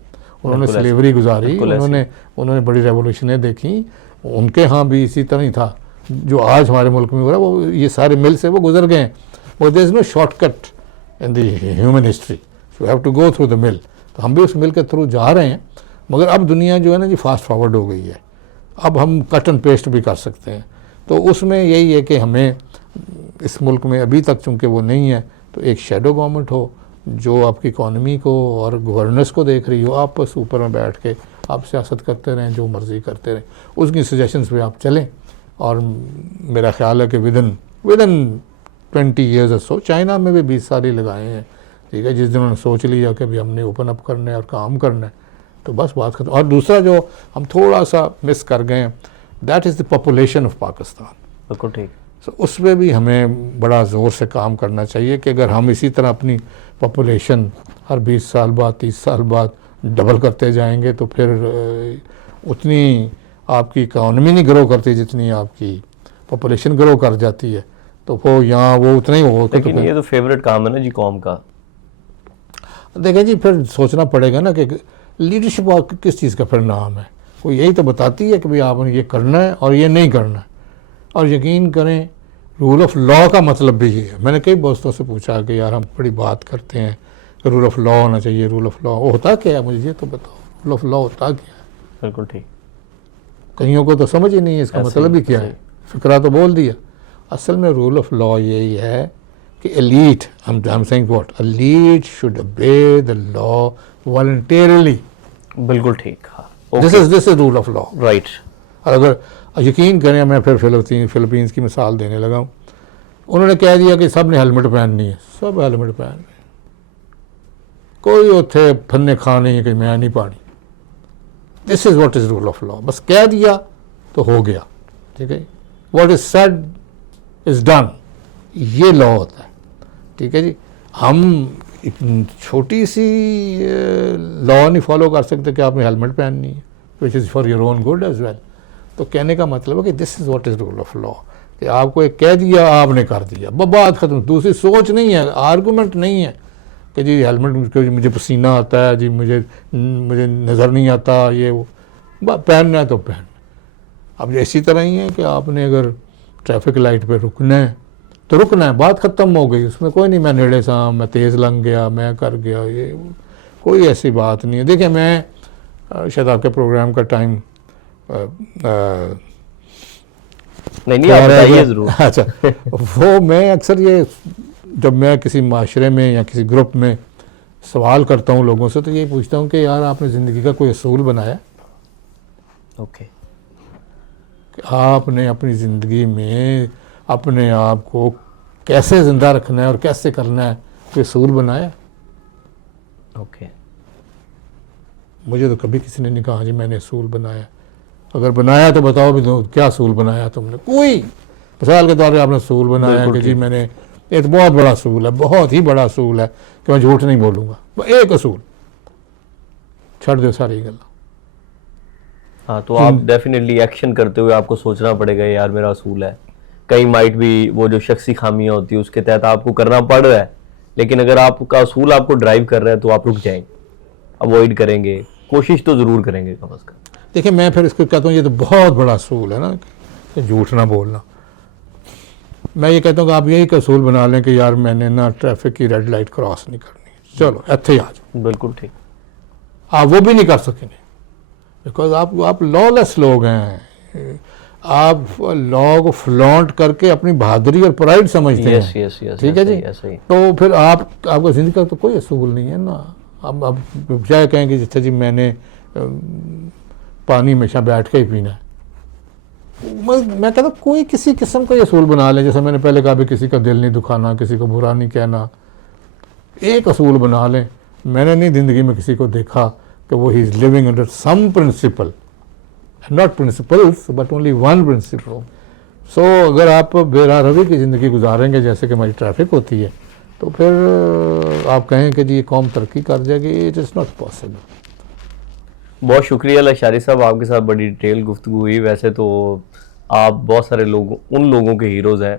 उन्होंने स्लेवरी गुजारी, उन्होंने बड़ी रेवोल्यूशनें देखी, उनके यहाँ भी इसी तरह ही था जो आज हमारे मुल्क में हो रहा है। वो ये सारे मिल से वो गुजर गए हैं, और there is no shortcut in the human history, you have to go through the mill. तो हम भी उस मिल के थ्रू जा रहे हैं, मगर अब दुनिया जो है ना जी फास्ट फॉरवर्ड हो गई है, अब हम कट एंड पेस्ट भी कर सकते हैं। तो उसमें यही है कि हमें इस मुल्क में अभी तक चूँकि वो नहीं है, तो एक शैडो गवर्नमेंट हो जो आपकी इकॉनमी को और गवर्नेंस को देख रही हो, आप बस ऊपर में बैठ के आप सियासत करते रहें, जो मर्ज़ी करते रहें, उसकी सजेशंस पे आप चलें। और मेरा ख्याल है कि विदिन 20 ईयर्स और सो, चाइना में भी 20 साल ही लगाए हैं, ठीक है, जिस दिन उन्होंने सोच लिया कि अभी हमने ओपन अप करना है और काम करना है, तो बस बात खत्म। और दूसरा जो हम थोड़ा सा मिस कर गए हैं, that is the population of Pakistan. बिल्कुल ठीक। तो उस पर भी हमें बड़ा ज़ोर से काम करना चाहिए कि अगर हम इसी तरह अपनी पॉपुलेशन हर 20 साल बाद 30 साल बाद डबल करते जाएंगे, तो फिर उतनी आपकी इकॉनमी नहीं ग्रो करती जितनी आपकी पॉपुलेशन ग्रो कर जाती है, तो वो यहाँ वो उतना ही हो। लेकिन ये तो फेवरेट काम है ना जी कौम का। देखें जी, फिर सोचना पड़ेगा ना कि लीडरशिप किस चीज़ का फिर नाम है, कोई यही तो बताती है कि भाई आपने ये करना है और ये नहीं करना है। और यकीन करें रूल ऑफ लॉ का मतलब भी ये है। मैंने कई दोस्तों से पूछा कि यार हम बड़ी बात करते हैं रूल ऑफ लॉ होना चाहिए, रूल ऑफ लॉ होता क्या है, मुझे ये तो बताओ, रूल ऑफ लॉ होता क्या है। बिल्कुल ठीक। कईयों को तो समझ ही नहीं है इसका मतलब ही क्या है, फिक्रा तो बोल दिया। असल में रूल ऑफ लॉ यही है कि elite, I am saying what, elite should obey the law voluntarily. बिल्कुल ठीक। This is rule of law, right. और अगर यकीन करें, मैं फिर फिलीपींस की मिसाल देने लगा हूँ, उन्होंने कह दिया कि सब ने हेलमेट पहननी है, सब हेलमेट पहन रहे, कोई उथे फन्ने खा नहीं है कि मैं नहीं पानी। This is what is rule of law. बस कह दिया तो हो गया, ठीक है। What is said is done, ये लॉ होता है, ठीक है जी। हम एक छोटी सी लॉ नहीं फॉलो कर सकते कि आपने हेलमेट पहननी है, which is for your own good as well. तो कहने का मतलब है कि this is what is rule of law, कि आपको एक कह दिया आपने कर दिया, बात खत्म। दूसरी सोच नहीं है, आर्गूमेंट नहीं है कि जी हेलमेट मुझे पसीना आता है, जी मुझे नज़र नहीं आता, ये वो पहनना है तो पहन। अब इसी तरह ही है कि आपने अगर ट्रैफिक लाइट पे रुकना है तो रुकना है, बात ख़त्म हो गई। उसमें कोई नहीं मैं नेड़े सा, मैं तेज़ लंघ गया, मैं कर गया, ये वो, कोई ऐसी बात नहीं है। देखिए मैं शायद आपके प्रोग्राम का टाइम नहीं आप बताइए ज़रूर। अच्छा, वो मैं अक्सर ये जब मैं किसी माशरे में या किसी ग्रुप में सवाल करता हूँ लोगों से, तो ये पूछता हूँ कि यार आपने ज़िंदगी का कोई असूल बनाया? ओके। आपने अपनी ज़िंदगी में अपने आप को कैसे ज़िंदा रखना है और कैसे करना है, कोई असूल बनाया? ओके। मुझे तो कभी किसी ने नहीं कहा जी मैंने असूल बनाया। अगर बनाया तो बताओ भी तो क्या असूल बनाया तुमने? कोई मिसाल के तौर पर आपने असूल बनाया कि जी मैंने, एक तो बहुत बड़ा असूल है, बहुत ही बड़ा असूल है कि मैं झूठ नहीं बोलूँगा, एक असूल, छड़ दो सारी गल। हाँ, तो आप डेफिनेटली एक्शन करते हुए आपको सोचना पड़ेगा यार मेरा असूल है। कई माइट भी वो जो शख्सी खामियां होती है उसके तहत आपको करना पड़ रहा है, लेकिन अगर आपका असूल आपको ड्राइव कर रहा है तो आप रुक जाएंगे, अवॉइड करेंगे, कोशिश तो ज़रूर करेंगे कम अज़ कम। देखिए मैं फिर इसको कहता हूँ ये तो बहुत बड़ा असूल है ना कि झूठ ना बोलना। मैं ये कहता हूँ कि आप यही असूल बना लें कि यार मैंने ना ट्रैफिक की रेड लाइट क्रॉस नहीं करनी, चलो इत्थे ही आ जाओ। बिल्कुल ठीक। आप वो भी नहीं कर सकेंगे बिकॉज आप लॉलेस लोग हैं, आप लॉ को फ्लॉन्ट करके अपनी बहादुरी और प्राइड समझते यस हैं। यस यस, ठीक है जी, ऐसे ही। तो फिर आपका ज़िंदगी का तो कोई असूल नहीं है ना। अब क्या कहेंगे जिससे जी मैंने पानी हमेशा बैठ के ही पीना है। मैं कहता हूँ कोई किसी किस्म का असूल बना लें, जैसे मैंने पहले कहा भी किसी का दिल नहीं दुखाना, किसी को बुरा नहीं कहना, एक असूल बना लें। मैंने नहीं ज़िंदगी में किसी को देखा कि वो ही is living under some principle, not principles but only one principle. So अगर आप बेरारवी की ज़िंदगी गुजारेंगे जैसे कि हमारी ट्रैफिक होती है, तो फिर आप कहें कि जी ये कौम तरक्की कर जाएगी, इट इज़ नॉट पॉसिबल। बहुत शुक्रिया लशारी साहब, आपके साथ बड़ी डिटेल गुफ्तगू हुई। वैसे तो आप बहुत सारे उन लोगों के हीरोज़ हैं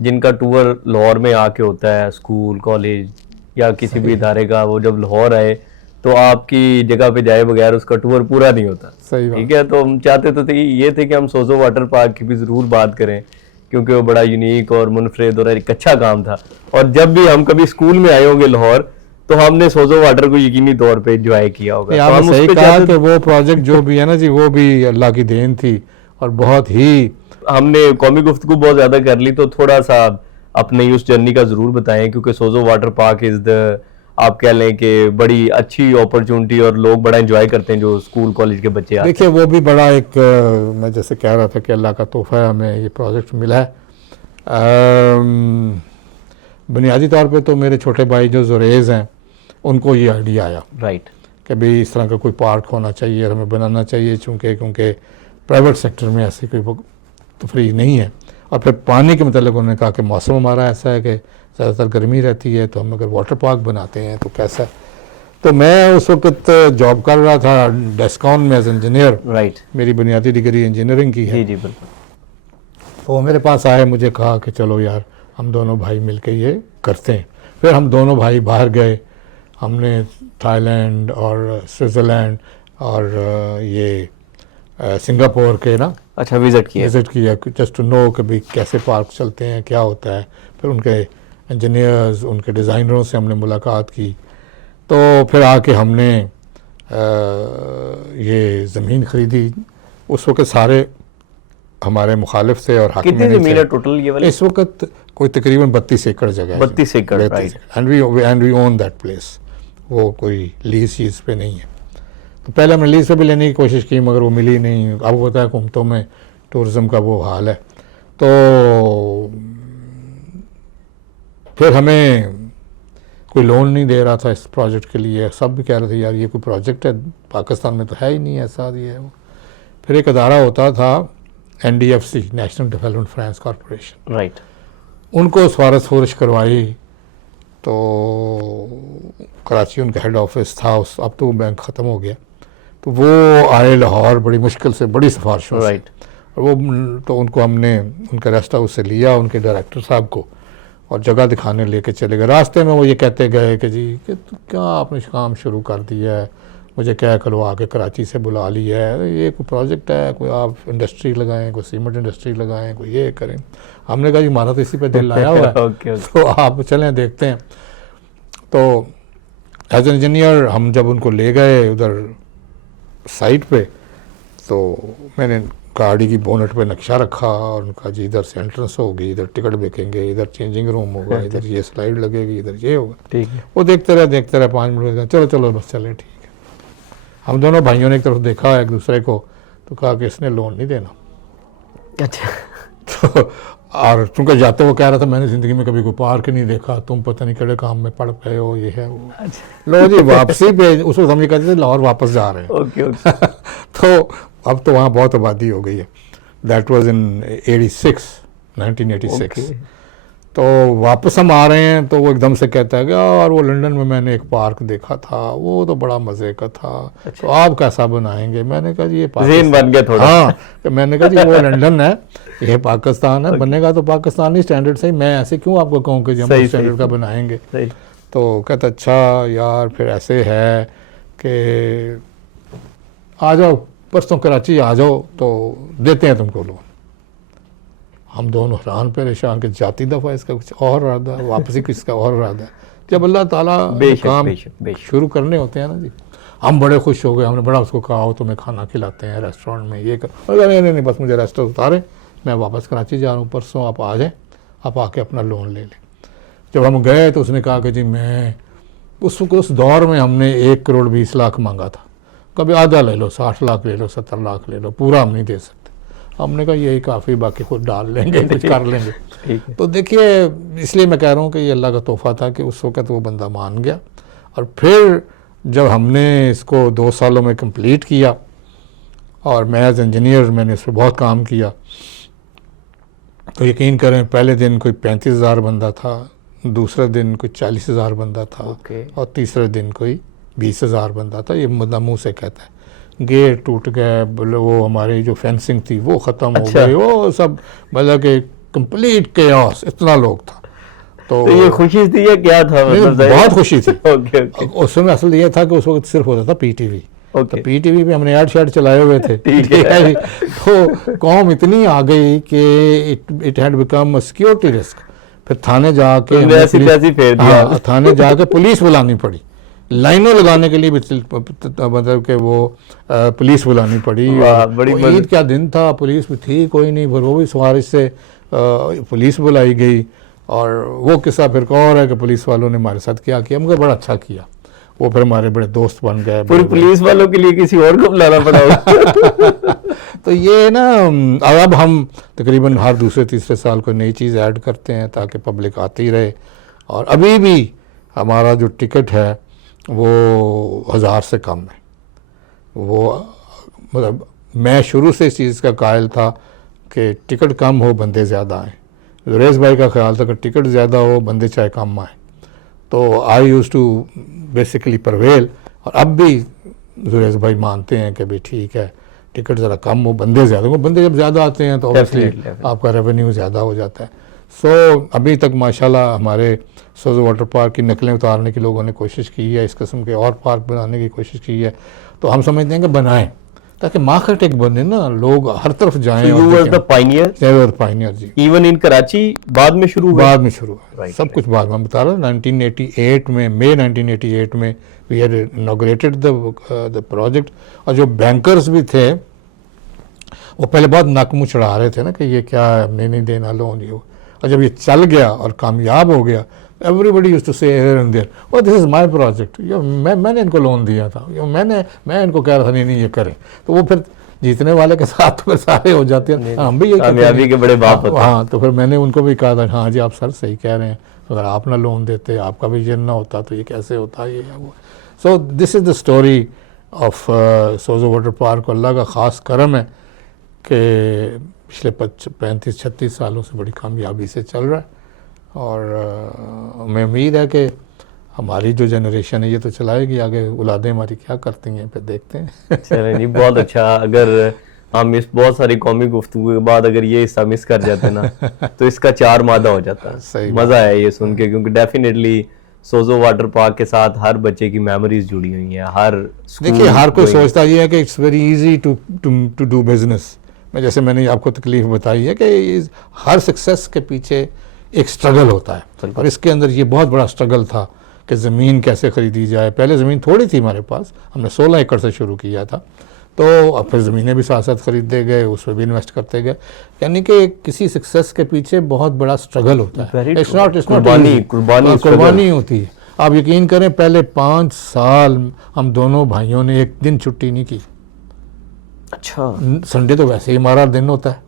जिनका टूर लाहौर में आके होता है, स्कूल कॉलेज या किसी भी इदारे का। वो जब लाहौर आए तो आपकी जगह पे जाए बगैर उसका टूर पूरा नहीं होता। सही बात। ठीक है, तो हम चाहते तो ये थे कि हम सोजो वाटर पार्क की भी ज़रूर बात करें, क्योंकि वो बड़ा यूनिक और मुनफरिद और एक अच्छा काम था। और जब भी हम कभी स्कूल में आए होंगे लाहौर, तो हमने सोजो वाटर को यकीनी तौर पे एंजॉय किया होगा। तो हम सही कहा कि वो प्रोजेक्ट जो भी है ना जी, वो भी अल्लाह की देन थी और बहुत ही हमने कौमी गुफ्तगू बहुत ज़्यादा कर ली, तो थोड़ा सा अपनी उस जर्नी का ज़रूर बताएं, क्योंकि सोजो वाटर पार्क इज़ द, आप कह लें कि बड़ी अच्छी अपॉर्चुनिटी और लोग बड़ा एंजॉय करते हैं जो स्कूल कॉलेज के बच्चे आते हैं। देखिए वो भी बड़ा एक मैं जैसे कह रहा था कि अल्लाह का तोहफा है, हमें ये प्रोजेक्ट मिला है। बुनियादी तौर पे तो मेरे छोटे भाई जो जुरेज़ हैं उनको ये आइडिया आया राइट कि भाई इस तरह का कोई पार्क होना चाहिए और हमें बनाना चाहिए, क्योंकि प्राइवेट सेक्टर में ऐसी कोई तफरीह नहीं है। और फिर पानी के मतलब उन्होंने कहा कि मौसम हमारा ऐसा है कि ज़्यादातर गर्मी रहती है, तो हम अगर वाटर पार्क बनाते हैं तो कैसा। तो मैं उस वक्त जॉब कर रहा था डेस्कॉन में एज इंजीनियर। राइट। मेरी बुनियादी डिग्री इंजीनियरिंग की है। जी जी बिल्कुल। तो वो मेरे पास आए, मुझे कहा कि चलो यार हम दोनों भाई मिलके ये करते हैं। फिर हम दोनों भाई बाहर गए, हमने थाईलैंड और स्विट्ज़रलैंड और ये सिंगापुर के ना अच्छा विज़िट किया जस्ट टू नो कि भाई कैसे पार्क चलते हैं, क्या होता है। फिर उनके इंजीनियर्स, उनके डिज़ाइनरों से हमने मुलाकात की। तो फिर आके हमने ये ज़मीन ख़रीदी। उस वक्त सारे हमारे मुखालिफ थे और हाकिम कितनी ज़मीन है टोटल ये वाली? इस वक्त कोई तकरीबन 32 एकड़ जगह है। 32 एकड़, right. And we own that place. वो कोई लीज चीज़ पे नहीं है। तो पहले हमने लीज पे भी लेने की कोशिश की मगर वो मिली नहीं। आपको पता है हुकूमतों में टूरिज़म का वो हाल है। तो फिर हमें कोई लोन नहीं दे रहा था इस प्रोजेक्ट के लिए। सब भी कह रहे थे यार ये कोई प्रोजेक्ट है, पाकिस्तान में तो है ही नहीं ऐसा, ये है वो। फिर एक अदारा होता था NDFC, national development finance corporation, right. उनको सफारश करवाई तो कराची उनका हेड ऑफिस था, उस अब तो वो बैंक ख़त्म हो गया। तो वो आए लाहौर बड़ी मुश्किल से, बड़ी सिफारिशों से, राइट। और वो तो उनको हमने उनके रेस्ट हाउस से लिया, उनके डायरेक्टर साहब को, और जगह दिखाने लेके चले गए। रास्ते में वो ये कहते गए कि जी कि क्या आपने काम शुरू कर दिया है, मुझे क्या करवा के कराची से बुला लिया है, ये कोई प्रोजेक्ट है, कोई आप इंडस्ट्री लगाएं, कोई सीमेंट इंडस्ट्री लगाएं, कोई ये करें। हमने कहा जी हमारा तो इसी पे दिल आया हुआ है ओके, तो आप चलें देखते हैं। तो एज एन इंजीनियर हम जब उनको ले गए उधर साइट पे, तो मैंने गाड़ी की बोनट पे नक्शा रखा और उनका जी इधर से एंट्रेंस होगी, इधर टिकट बिकेंगे, इधर चेंजिंग रूम होगा, इधर ये स्लाइड लगेगी, इधर ये होगा। ठीक है। वो देखते रहे 5 मिनट, चलो चलो बस चले ठीक है। हम दोनों भाइयों ने एक तरफ देखा एक दूसरे को, तो कहा कि इसने लोन नहीं देना। अच्छा। तो और चूंकि जाते वो कह रहा था मैंने ज़िंदगी में कभी कोई पार्क नहीं देखा, तुम पता नहीं केड़े काम में पड़ गए हो, ये है वो। लो जी वापसी पे उस वक्त हम ये कहते थे लाहौर वापस जा रहे हैं। Okay okay. तो अब तो वहाँ बहुत आबादी हो गई है। That was in 1986। तो वापस हम आ रहे हैं तो वो एकदम से कहता है कि और वो लंदन में मैंने एक पार्क देखा था, वो तो बड़ा मज़े का था। तो आप कैसा बनाएंगे? मैंने कहा जी ये ज़हन बन गया थोड़ा। हाँ, तो मैंने कहा जी वो लंदन है, ये पाकिस्तान है, बनेगा तो पाकिस्तानी स्टैंडर्ड से ही, मैं ऐसे क्यों आपको कहूँ कि हम सही, स्टैंडर्ड सही, का बनाएंगे। सही। तो कहता अच्छा यार फिर ऐसे है कि आ जाओ परसों कराची आ जाओ तो देते हैं तुमको लोन। हम दोनों हैरान परेशान के जाती दफ़ा इसका कुछ और इरादा है, वापसी किसका और इरादा है। जब अल्लाह ताला काम शुरू करने होते हैं ना जी, हम बड़े खुश हो गए। हमने बड़ा उसको कहा हो तुम्हें खाना खिलाते हैं रेस्टोरेंट में, ये कर। नहीं नहीं नहीं बस मुझे रेस्टोरेंट उतारे, मैं वापस कराची जा रहा हूँ, परसों आप आ जाएँ, आप आके अपना लोन ले लें। जब हम गए तो उसने कहा कि जी मैं उस दौर में हमने 1,20,00,000 मांगा था। कभी आधा ले लो, 60 लाख ले लो, 70 लाख ले लो, पूरा हम नहीं दे सकते। हमने कहा यही काफ़ी, बाकी खुद डाल लेंगे, कुछ कर लेंगे। तो देखिए इसलिए मैं कह रहा हूँ कि ये अल्लाह का तोहफ़ा था कि उस वक़्त वो बंदा मान गया। और फिर जब हमने इसको 2 सालों में कंप्लीट किया और मैं एज इंजीनियर मैंने इस पर बहुत काम किया, तो यकीन करें पहले दिन कोई 35,000 बंदा था, दूसरे दिन कोई 40,000 बंदा था, और तीसरे दिन कोई 20,000 बंदा था। ये मुद्दा मुँह से कहता है। गेट टूट गए, वो हमारी जो फेंसिंग थी वो ख़त्म हो गई, वो सब मतलब कि कंप्लीट केओस, इतना लोग था। तो ये खुशी थी या क्या था? मतलब बहुत खुशी थी। ओके। उस समय असल ये था कि उस वक्त सिर्फ होता था पीटीवी। तो पीटीवी पे हमने ऐड शैड चलाए हुए थे। तो कौम इतनी आ गई कि it had become a security risk. फिर थाने जाके थाने जाके पुलिस बुलानी पड़ी, लाइनों लगाने के लिए मतलब कि वो पुलिस बुलानी पड़ी। ईद का दिन था, पुलिस भी थी कोई नहीं, फिर वो भी सवारिश से पुलिस बुलाई गई। और वो किस्सा फिर और है कि पुलिस वालों ने हमारे साथ क्या किया, मुझे बड़ा अच्छा किया। वो फिर हमारे बड़े दोस्त बन गए। पूरी पुलिस वालों के लिए किसी और को बुलाना पड़ा। तो ये ना अब हम तकरीबन हर दूसरे तीसरे साल कोई नई चीज़ ऐड करते हैं ताकि पब्लिक आती रहे। और अभी भी हमारा जो टिकट है वो 1000 से कम है। वो मतलब मैं शुरू से इस चीज़ का कायल था कि टिकट कम हो बंदे ज़्यादा आएँ। जुरेश भाई का ख्याल था कि टिकट ज़्यादा हो बंदे चाहे कम आए। तो आई यूज़ टू बेसिकली प्रवेल। और अब भी जुरेश भाई मानते हैं कि भाई ठीक है टिकट ज़रा कम हो बंदे ज़्यादा हो। बंदे जब ज़्यादा आते हैं तो ऑब्वियसली आपका रेवेन्यू ज़्यादा हो जाता है। सो अभी तक माशाल्लाह हमारे सोजो वाटर पार्क की नकलें उतारने की लोगों ने कोशिश की है, इस किस्म के और पार्क बनाने की कोशिश की है। तो हम समझते हैं कि बनाएं ताकि मार्केट एक बने ना, लोग हर तरफ जाएं। So you were the pioneer? Pioneer जी। Even in Karachi बाद में शुरू हुआ? बाद में शुरू हुआ, सब कुछ बाद में बता रहा। 1988 में, मई 1988 में we had inaugurated the project. और जो बैंकर्स भी थे वो पहले बहुत नाक मुँह चढ़ा रहे थे ना कि ये क्या है, हमने नहीं देना लोन ये। और जब ये चल गया और कामयाब हो गया, everybody used to say here and there, oh this is my project, ये मैंने इनको लोन दिया था, मैं इनको कह रहा था नहीं ये करें। तो वो फिर जीतने वाले के साथ तो फिर सारे हो जाते हैं। हम भी ये कामयाबी के बड़े बाप होते हैं। हाँ, तो फिर मैंने उनको भी कहा था हाँ जी आप सर सही कह रहे हैं, अगर आप ना लोन देते, आपका विजन ना होता तो ये कैसे होता, ये है वो। So this is the story of सोजो वाटर पार्क। अल्लाह का ख़ास करम है कि पिछले 35-36 सालों से बड़ी कामयाबी से चल रहा है। और हमें उम्मीद है कि हमारी जो जनरेशन है ये तो चलाएगी आगे, औलादें हमारी क्या करती हैं फिर देखते हैं। चलें जी, बहुत अच्छा। अगर हम इस बहुत सारी कौमी गुफ्तगू के बाद अगर ये हिस्सा मिस कर जाते ना तो इसका 4 मादा हो जाता। सही बात। मजा है ये सुन के, क्योंकि डेफिनेटली सोजो वाटर पार्क के साथ हर बच्चे की मेमोरीज जुड़ी हुई हैं। हर देखिए हर कोई going- सोचता ये है कि it's very easy to do business. मैं जैसे मैंने आपको तकलीफ बताई है कि हर सक्सेस के पीछे एक स्ट्रगल होता है, और इसके अंदर ये बहुत बड़ा स्ट्रगल था कि ज़मीन कैसे ख़रीदी जाए। पहले ज़मीन थोड़ी थी हमारे पास, हमने 16 एकड़ से शुरू किया था, तो अब फिर ज़मीनें भी साथ साथ ख़रीदते गए, उसमें भी इन्वेस्ट करते गए। यानी कि किसी सक्सेस के पीछे बहुत बड़ा स्ट्रगल होता है। Very it's true. नॉट कुर्बानी कुर्बानी होती है। आप यकीन करें पहले 5 साल हम दोनों भाइयों ने एक दिन छुट्टी नहीं की। अच्छा, संडे तो वैसे ही हमारा दिन होता है,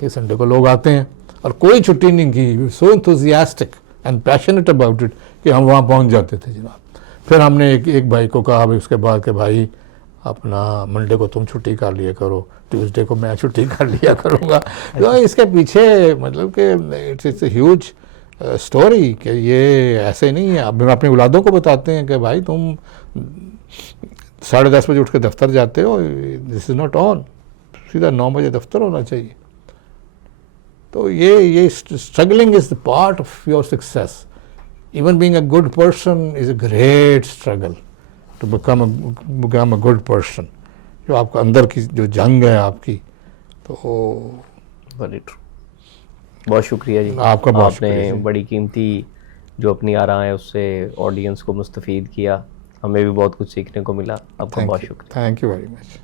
ठीक, संडे को लोग आते हैं, और कोई छुट्टी नहीं की। सो enthusiastic and passionate about it कि हम वहाँ पहुँच जाते थे जनाब। फिर हमने एक भाई को कहा भाई उसके बाद कि भाई अपना मंडे को तुम छुट्टी कर लिया करो, ट्यूसडे को मैं छुट्टी कर लिया करूँगा। तो इसके पीछे मतलब कि इट्स ह्यूज स्टोरी कि ये ऐसे नहीं है। अब हम अपनी औलादों को बताते हैं कि भाई तुम 10:30 बजे उठ के दफ्तर जाते हो, दिस इज़ नॉट ऑन, सीधा 9 बजे दफ्तर होना चाहिए। तो ये struggling is the part of your success. Even being a good person is a great struggle to become a good person. जो आपका अंदर की जो जंग है आपकी, तो वेरी ट्रू। बहुत शुक्रिया जी, आपका बहुत आपने शुक्रिया जी। बड़ी कीमती जो अपनी आरा है उससे ऑडियंस को मुस्तफ़ीद किया। हमें भी बहुत कुछ सीखने को मिला। आपका बहुत शुक्रिया। Thank you very much.